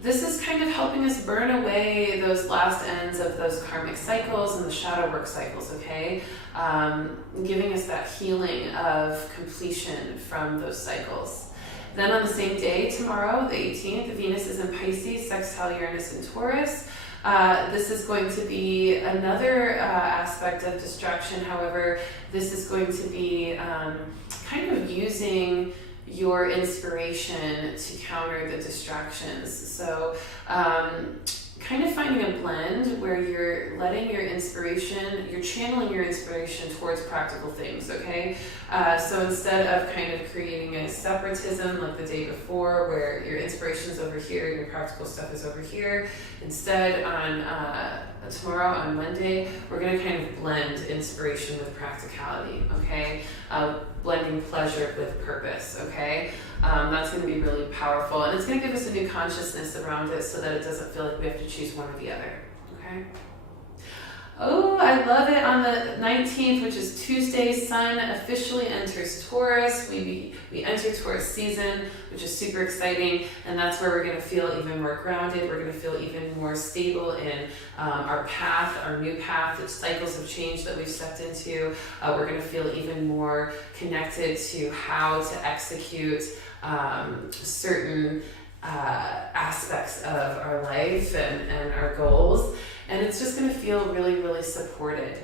this is kind of helping us burn away those last ends of those karmic cycles and the shadow work cycles, okay? Giving us that healing of completion from those cycles. Then on the same day, tomorrow, the 18th, Venus is in Pisces, sextile Uranus in Taurus. This is going to be another aspect of distraction. However, this is going to be kind of using your inspiration to counter the distractions. So kind of finding a blend where you're letting your inspiration, you're channeling your inspiration towards practical things, okay? So instead of kind of creating a separatism like the day before where your inspiration's over here, your practical stuff is over here, instead on tomorrow, on Monday, we're going to kind of blend inspiration with practicality, okay? Blending pleasure with purpose, okay? That's going to be really powerful, and it's going to give us a new consciousness around it so that it doesn't feel like we have to choose one or the other, okay? Oh, I love it. On the 19th, which is Tuesday, Sun officially enters Taurus. We enter Taurus season, which is super exciting, and that's where we're going to feel even more grounded. We're going to feel even more stable in our path, our new path, the cycles of change that we've stepped into. We're going to feel even more connected to how to execute certain aspects of our life and our goals. And it's just going to feel really, really supported.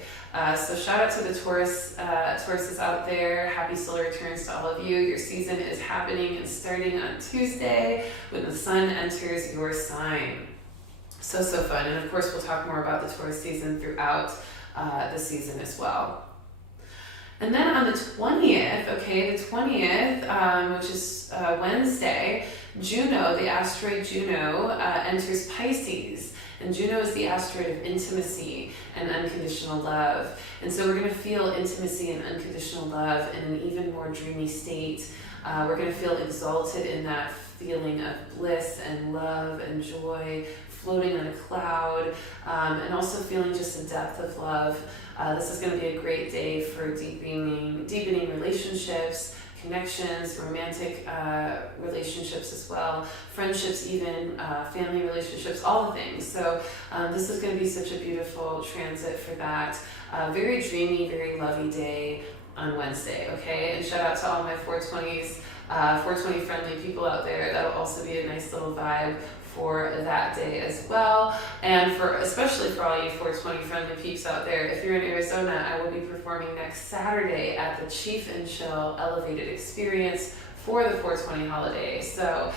So shout out to the Tauruses out there. Happy solar returns to all of you. Your season is happening and starting on Tuesday when the sun enters your sign. So fun. And of course, we'll talk more about the Taurus season throughout the season as well. And then on the 20th, which is Wednesday, Juno, the asteroid Juno, enters Pisces. And Juno is the asteroid of intimacy and unconditional love. And so we're going to feel intimacy and unconditional love in an even more dreamy state. We're going to feel exalted in that feeling of bliss and love and joy, floating on a cloud, and also feeling just a depth of love. This is going to be a great day for deepening relationships, connections, romantic relationships as well, friendships even, family relationships, all the things. So this is going to be such a beautiful transit for that. Very dreamy, very lovey day on Wednesday, okay? And shout out to all my 420s, 420 friendly people out there. That'll also be a nice little vibe for that day as well. And especially for all you 420 friendly peeps out there, if you're in Arizona, I will be performing next Saturday at the Chief and Chill Elevated Experience for the 420 holiday. So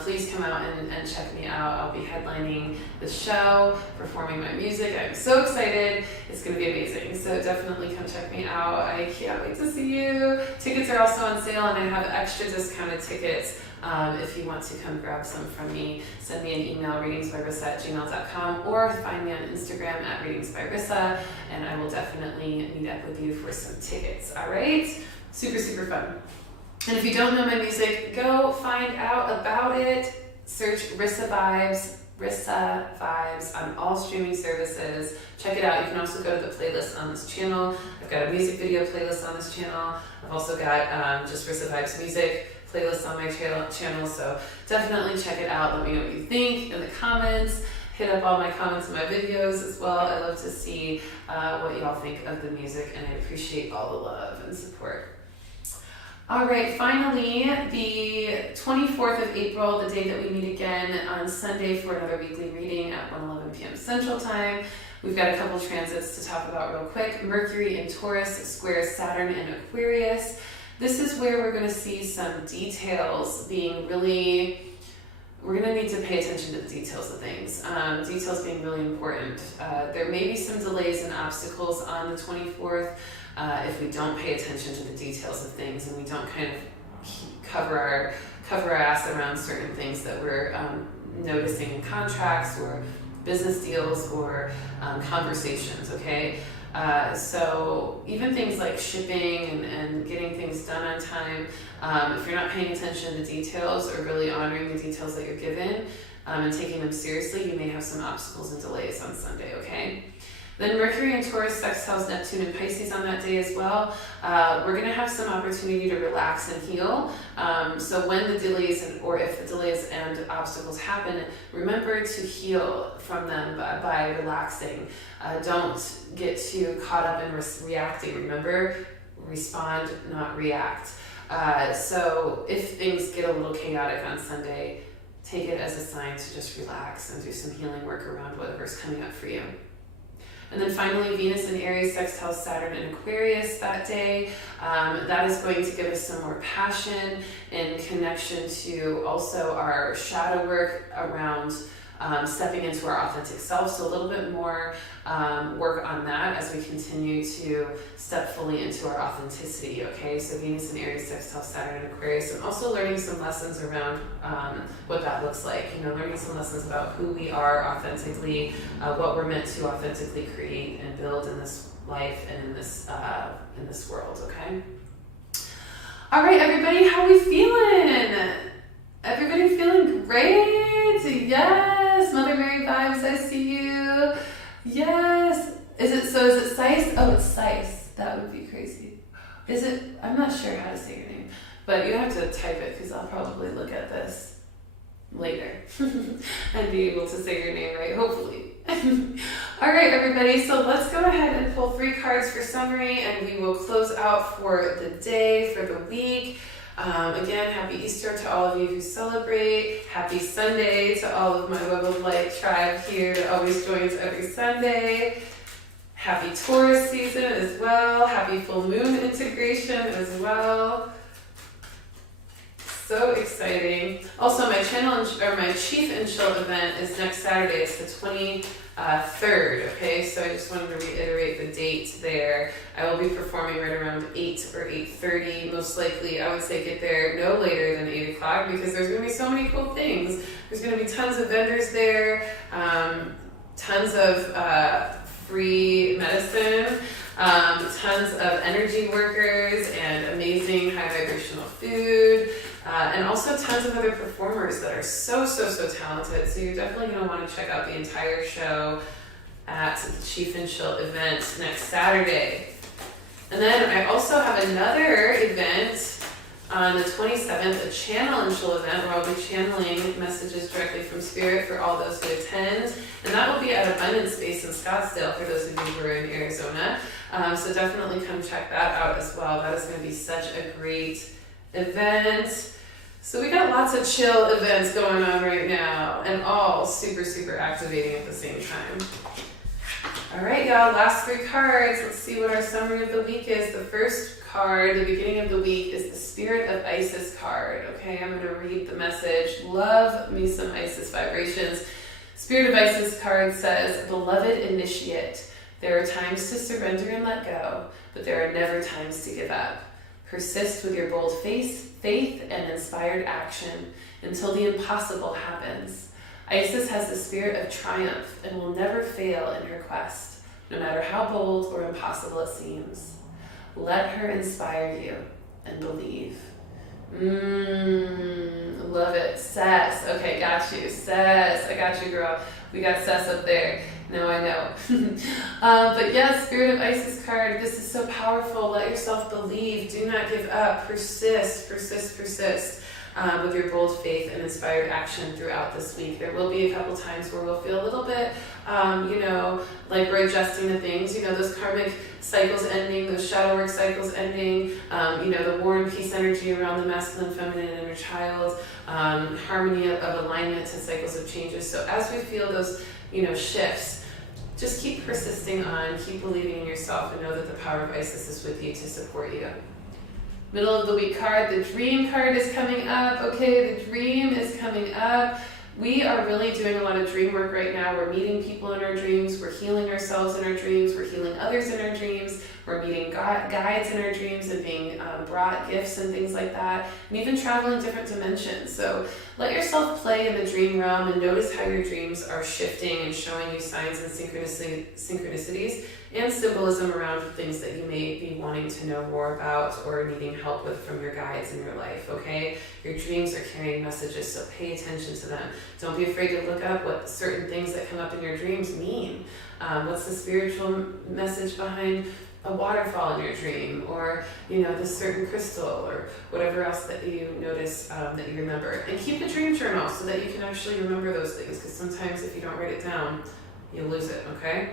please come out and check me out. I'll be headlining the show, performing my music. I'm so excited. It's going to be amazing. So definitely come check me out. I can't wait to see you. Tickets are also on sale, and I have extra discounted tickets. If you want to come grab some from me, send me an email, readingsbyrissa@gmail.com, or find me on Instagram at readingsbyrissa, and I will definitely meet up with you for some tickets. All right? Super, super fun. And if you don't know my music, go find out about it. Search Rissa Vibes on all streaming services. Check it out. You can also go to the playlist on this channel. I've got a music video playlist on this channel. I've also got just Rissa Vibes music playlist on my channel, so definitely check it out. Let me know what you think in the comments. Hit up all my comments in my videos as well. I love to see what y'all think of the music, and I appreciate all the love and support. All right, finally, the 24th of April, the day that we meet again on Sunday for another weekly reading at 1:11 p.m. Central Time. We've got a couple transits to talk about real quick. Mercury in Taurus squares Saturn in Aquarius. This is where we're going to see some details being really, we're going to need to pay attention to the details of things. Details being really important. There may be some delays and obstacles on the 24th if we don't pay attention to the details of things and we don't kind of cover our ass around certain things that we're noticing in contracts or business deals or conversations, okay? So even things like shipping and getting things done on time, if you're not paying attention to the details or really honoring the details that you're given and taking them seriously, you may have some obstacles and delays on Sunday, okay? Then Mercury in Taurus sextiles Neptune and Pisces on that day as well. We're going to have some opportunity to relax and heal. So when the delays or if the delays and obstacles happen, remember to heal from them by relaxing. Don't get too caught up in reacting. Remember, respond, not react. So if things get a little chaotic on Sunday, take it as a sign to just relax and do some healing work around whatever's coming up for you. And then finally, Venus in Aries sextiles Saturn in Aquarius that day. That is going to give us some more passion in connection to also our shadow work around stepping into our authentic self. So a little bit more work on that as we continue to step fully into our authenticity, okay? So Venus in Aries sextiles Saturn in Aquarius, and also learning some lessons around what that looks like. You know, learning some lessons about who we are authentically, what we're meant to authentically create and build in this life and in this world, okay? All right, everybody, how we feeling? Everybody feeling great? Yes, Mother Mary vibes, I see you. Yes. Is it Sice? Oh, it's Sice. That would be crazy. Is it? I'm not sure how to say your name, but you have to type it because I'll probably look at this later and be able to say your name right, hopefully. All right, everybody, so let's go ahead and pull 3 cards for summary, and we will close out for the day, for the week. Again, happy Easter to all of you who celebrate. Happy Sunday to all of my Web of Light tribe here that always joins every Sunday. Happy Taurus season as well. Happy full moon integration as well. So exciting. Also, my my Chief and Chill event is next Saturday. It's the 23rd, okay? So I just wanted to reiterate the date there. I will be performing right around 8 or 8:30. Most likely, I would say get there no later than 8 o'clock because there's going to be so many cool things. There's going to be tons of vendors there, tons of free medicine, tons of energy workers and amazing high vibrational food, and also tons of other performers that are so talented. So you're definitely going to want to check out the entire show at the Chief and Chill event next Saturday. And then I also have another event on the 27th, a Channel and Chill event where I'll be channeling messages directly from Spirit for all those who attend. And that will be at Abundance Space in Scottsdale for those of you who are in Arizona. So definitely come check that out as well. That is going to be such a great event. So we got lots of chill events going on right now and all super activating at the same time. All right, y'all, last 3 cards. Let's see what our summary of the week is. The first card, the beginning of the week, is the Spirit of Isis card. Okay, I'm going to read the message. Love me some Isis vibrations. Spirit of Isis card says, Beloved Initiate, there are times to surrender and let go, but there are never times to give up. Persist with your bold faith and inspired action until the impossible happens. Isis has the spirit of triumph and will never fail in her quest, no matter how bold or impossible it seems. Let her inspire you and believe. Love it. Sess. Okay, got you. Sess. I got you, girl. We got Sess up there. Now I know. But yeah, Spirit of Isis card. This is so powerful. Let yourself believe. Do not give up. Persist with your bold faith and inspired action throughout this week. There will be a couple times where we'll feel a little bit, like we're adjusting to things. Those karmic cycles ending, those shadow work cycles ending, the war and peace energy around the masculine, feminine, and inner child, harmony of alignment to cycles of changes. So as we feel those, shifts, just keep persisting on, keep believing in yourself, and know that the power of Isis is with you to support you. Middle of the week card, the dream card is coming up. Okay, the dream is coming up. We are really doing a lot of dream work right now. We're meeting people in our dreams. We're healing ourselves in our dreams. We're healing others in our dreams. We're meeting guides in our dreams and being brought gifts and things like that. And even traveling different dimensions. So let yourself play in the dream realm and notice how your dreams are shifting and showing you signs and synchronicities and symbolism around things that you may be wanting to know more about or needing help with from your guides in your life, okay? Your dreams are carrying messages, so pay attention to them. Don't be afraid to look up what certain things that come up in your dreams mean. What's the spiritual message behind a waterfall in your dream, or this certain crystal, or whatever else that you notice that you remember. And keep a dream journal so that you can actually remember those things, because sometimes if you don't write it down, you lose it, okay?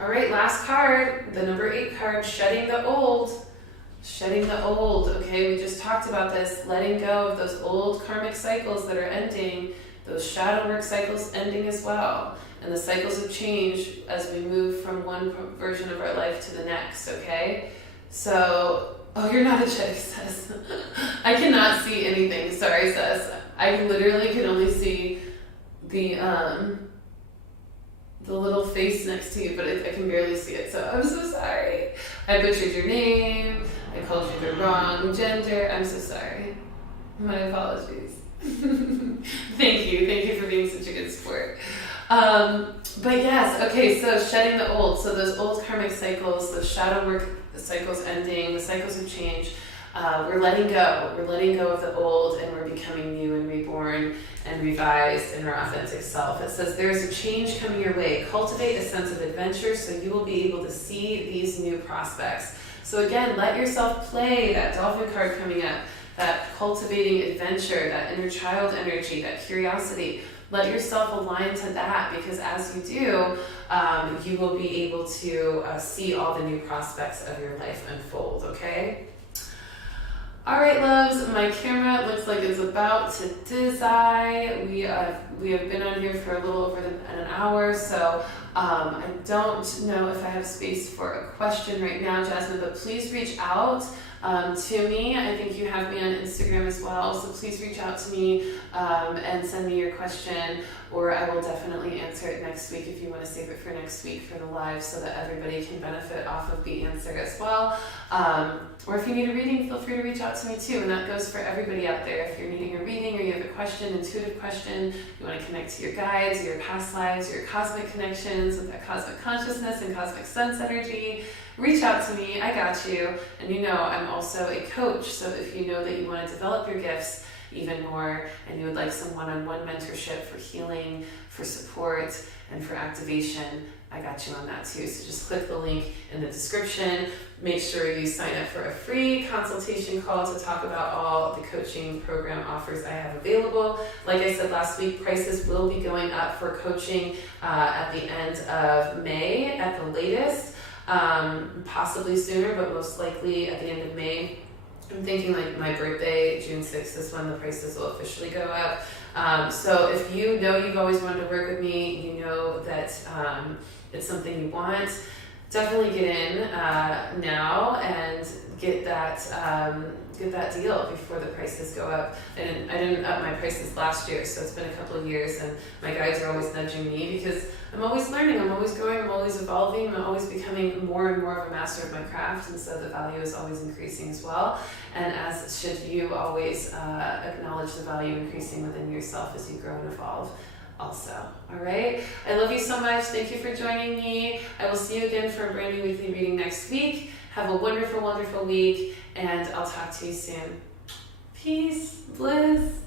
All right, last card, the number 8 card, shedding the old. Shedding the old, okay? We just talked about this, letting go of those old karmic cycles that are ending, those shadow work cycles ending as well, and the cycles of change as we move from one version of our life to the next, okay? So, oh, you're not a chick, Sess. I cannot see anything, sorry, Sess. I literally can only see the little face next to you, but I can barely see it, so I'm so sorry. I butchered your name, I called you the wrong gender, I'm so sorry. My apologies. Thank you for being such a good sport. But yes, okay, so shedding the old, so those old karmic cycles, those shadow work cycles ending, the cycles of change, we're letting go of the old, and we're becoming new and reborn and revised in our authentic self. It says there is a change coming your way. Cultivate a sense of adventure so you will be able to see these new prospects. So again, let yourself play that dolphin card coming up, that cultivating adventure, that inner child energy, that curiosity. Let yourself align to that, because as you do, you will be able to see all the new prospects of your life unfold, okay? All right, loves, my camera looks like it's about to dizzy. We have been on here for a little over an hour, so I don't know if I have space for a question right now, Jasmine, but please reach out to me. I think you have me on Instagram as well, so please reach out to me and send me your question, or I will definitely answer it next week if you want to save it for next week for the live so that everybody can benefit off of the answer as well. Or if you need a reading, feel free to reach out to me too, and that goes for everybody out there. If you're needing a reading or you have a question, intuitive question, you want to connect to your guides, your past lives, your cosmic connections with that cosmic consciousness and cosmic sense energy, reach out to me. I got you. And you know, I'm also a coach, so if you know that you want to develop your gifts even more and you would like some one-on-one mentorship for healing, for support, and for activation, I got you on that too. So just click the link in the description. Make sure you sign up for a free consultation call to talk about all the coaching program offers I have available. Like I said last week, prices will be going up for coaching at the end of May at the latest, possibly sooner, but most likely at the end of May. I'm thinking like my birthday, June 6th, is when the prices will officially go up. So if you know you've always wanted to work with me, you know that it's something you want, definitely get in now and get that deal before the prices go up. And I didn't up my prices last year, so it's been a couple of years, and my guides are always nudging me because I'm always learning, I'm always growing, I'm always evolving, I'm always becoming more and more of a master of my craft, and so the value is always increasing as well. And as should you always acknowledge the value increasing within yourself as you grow and evolve also. All right. I love you so much. Thank you for joining me. I will see you again for a brand new weekly reading next week. Have a wonderful, wonderful week, and I'll talk to you soon. Peace, bliss.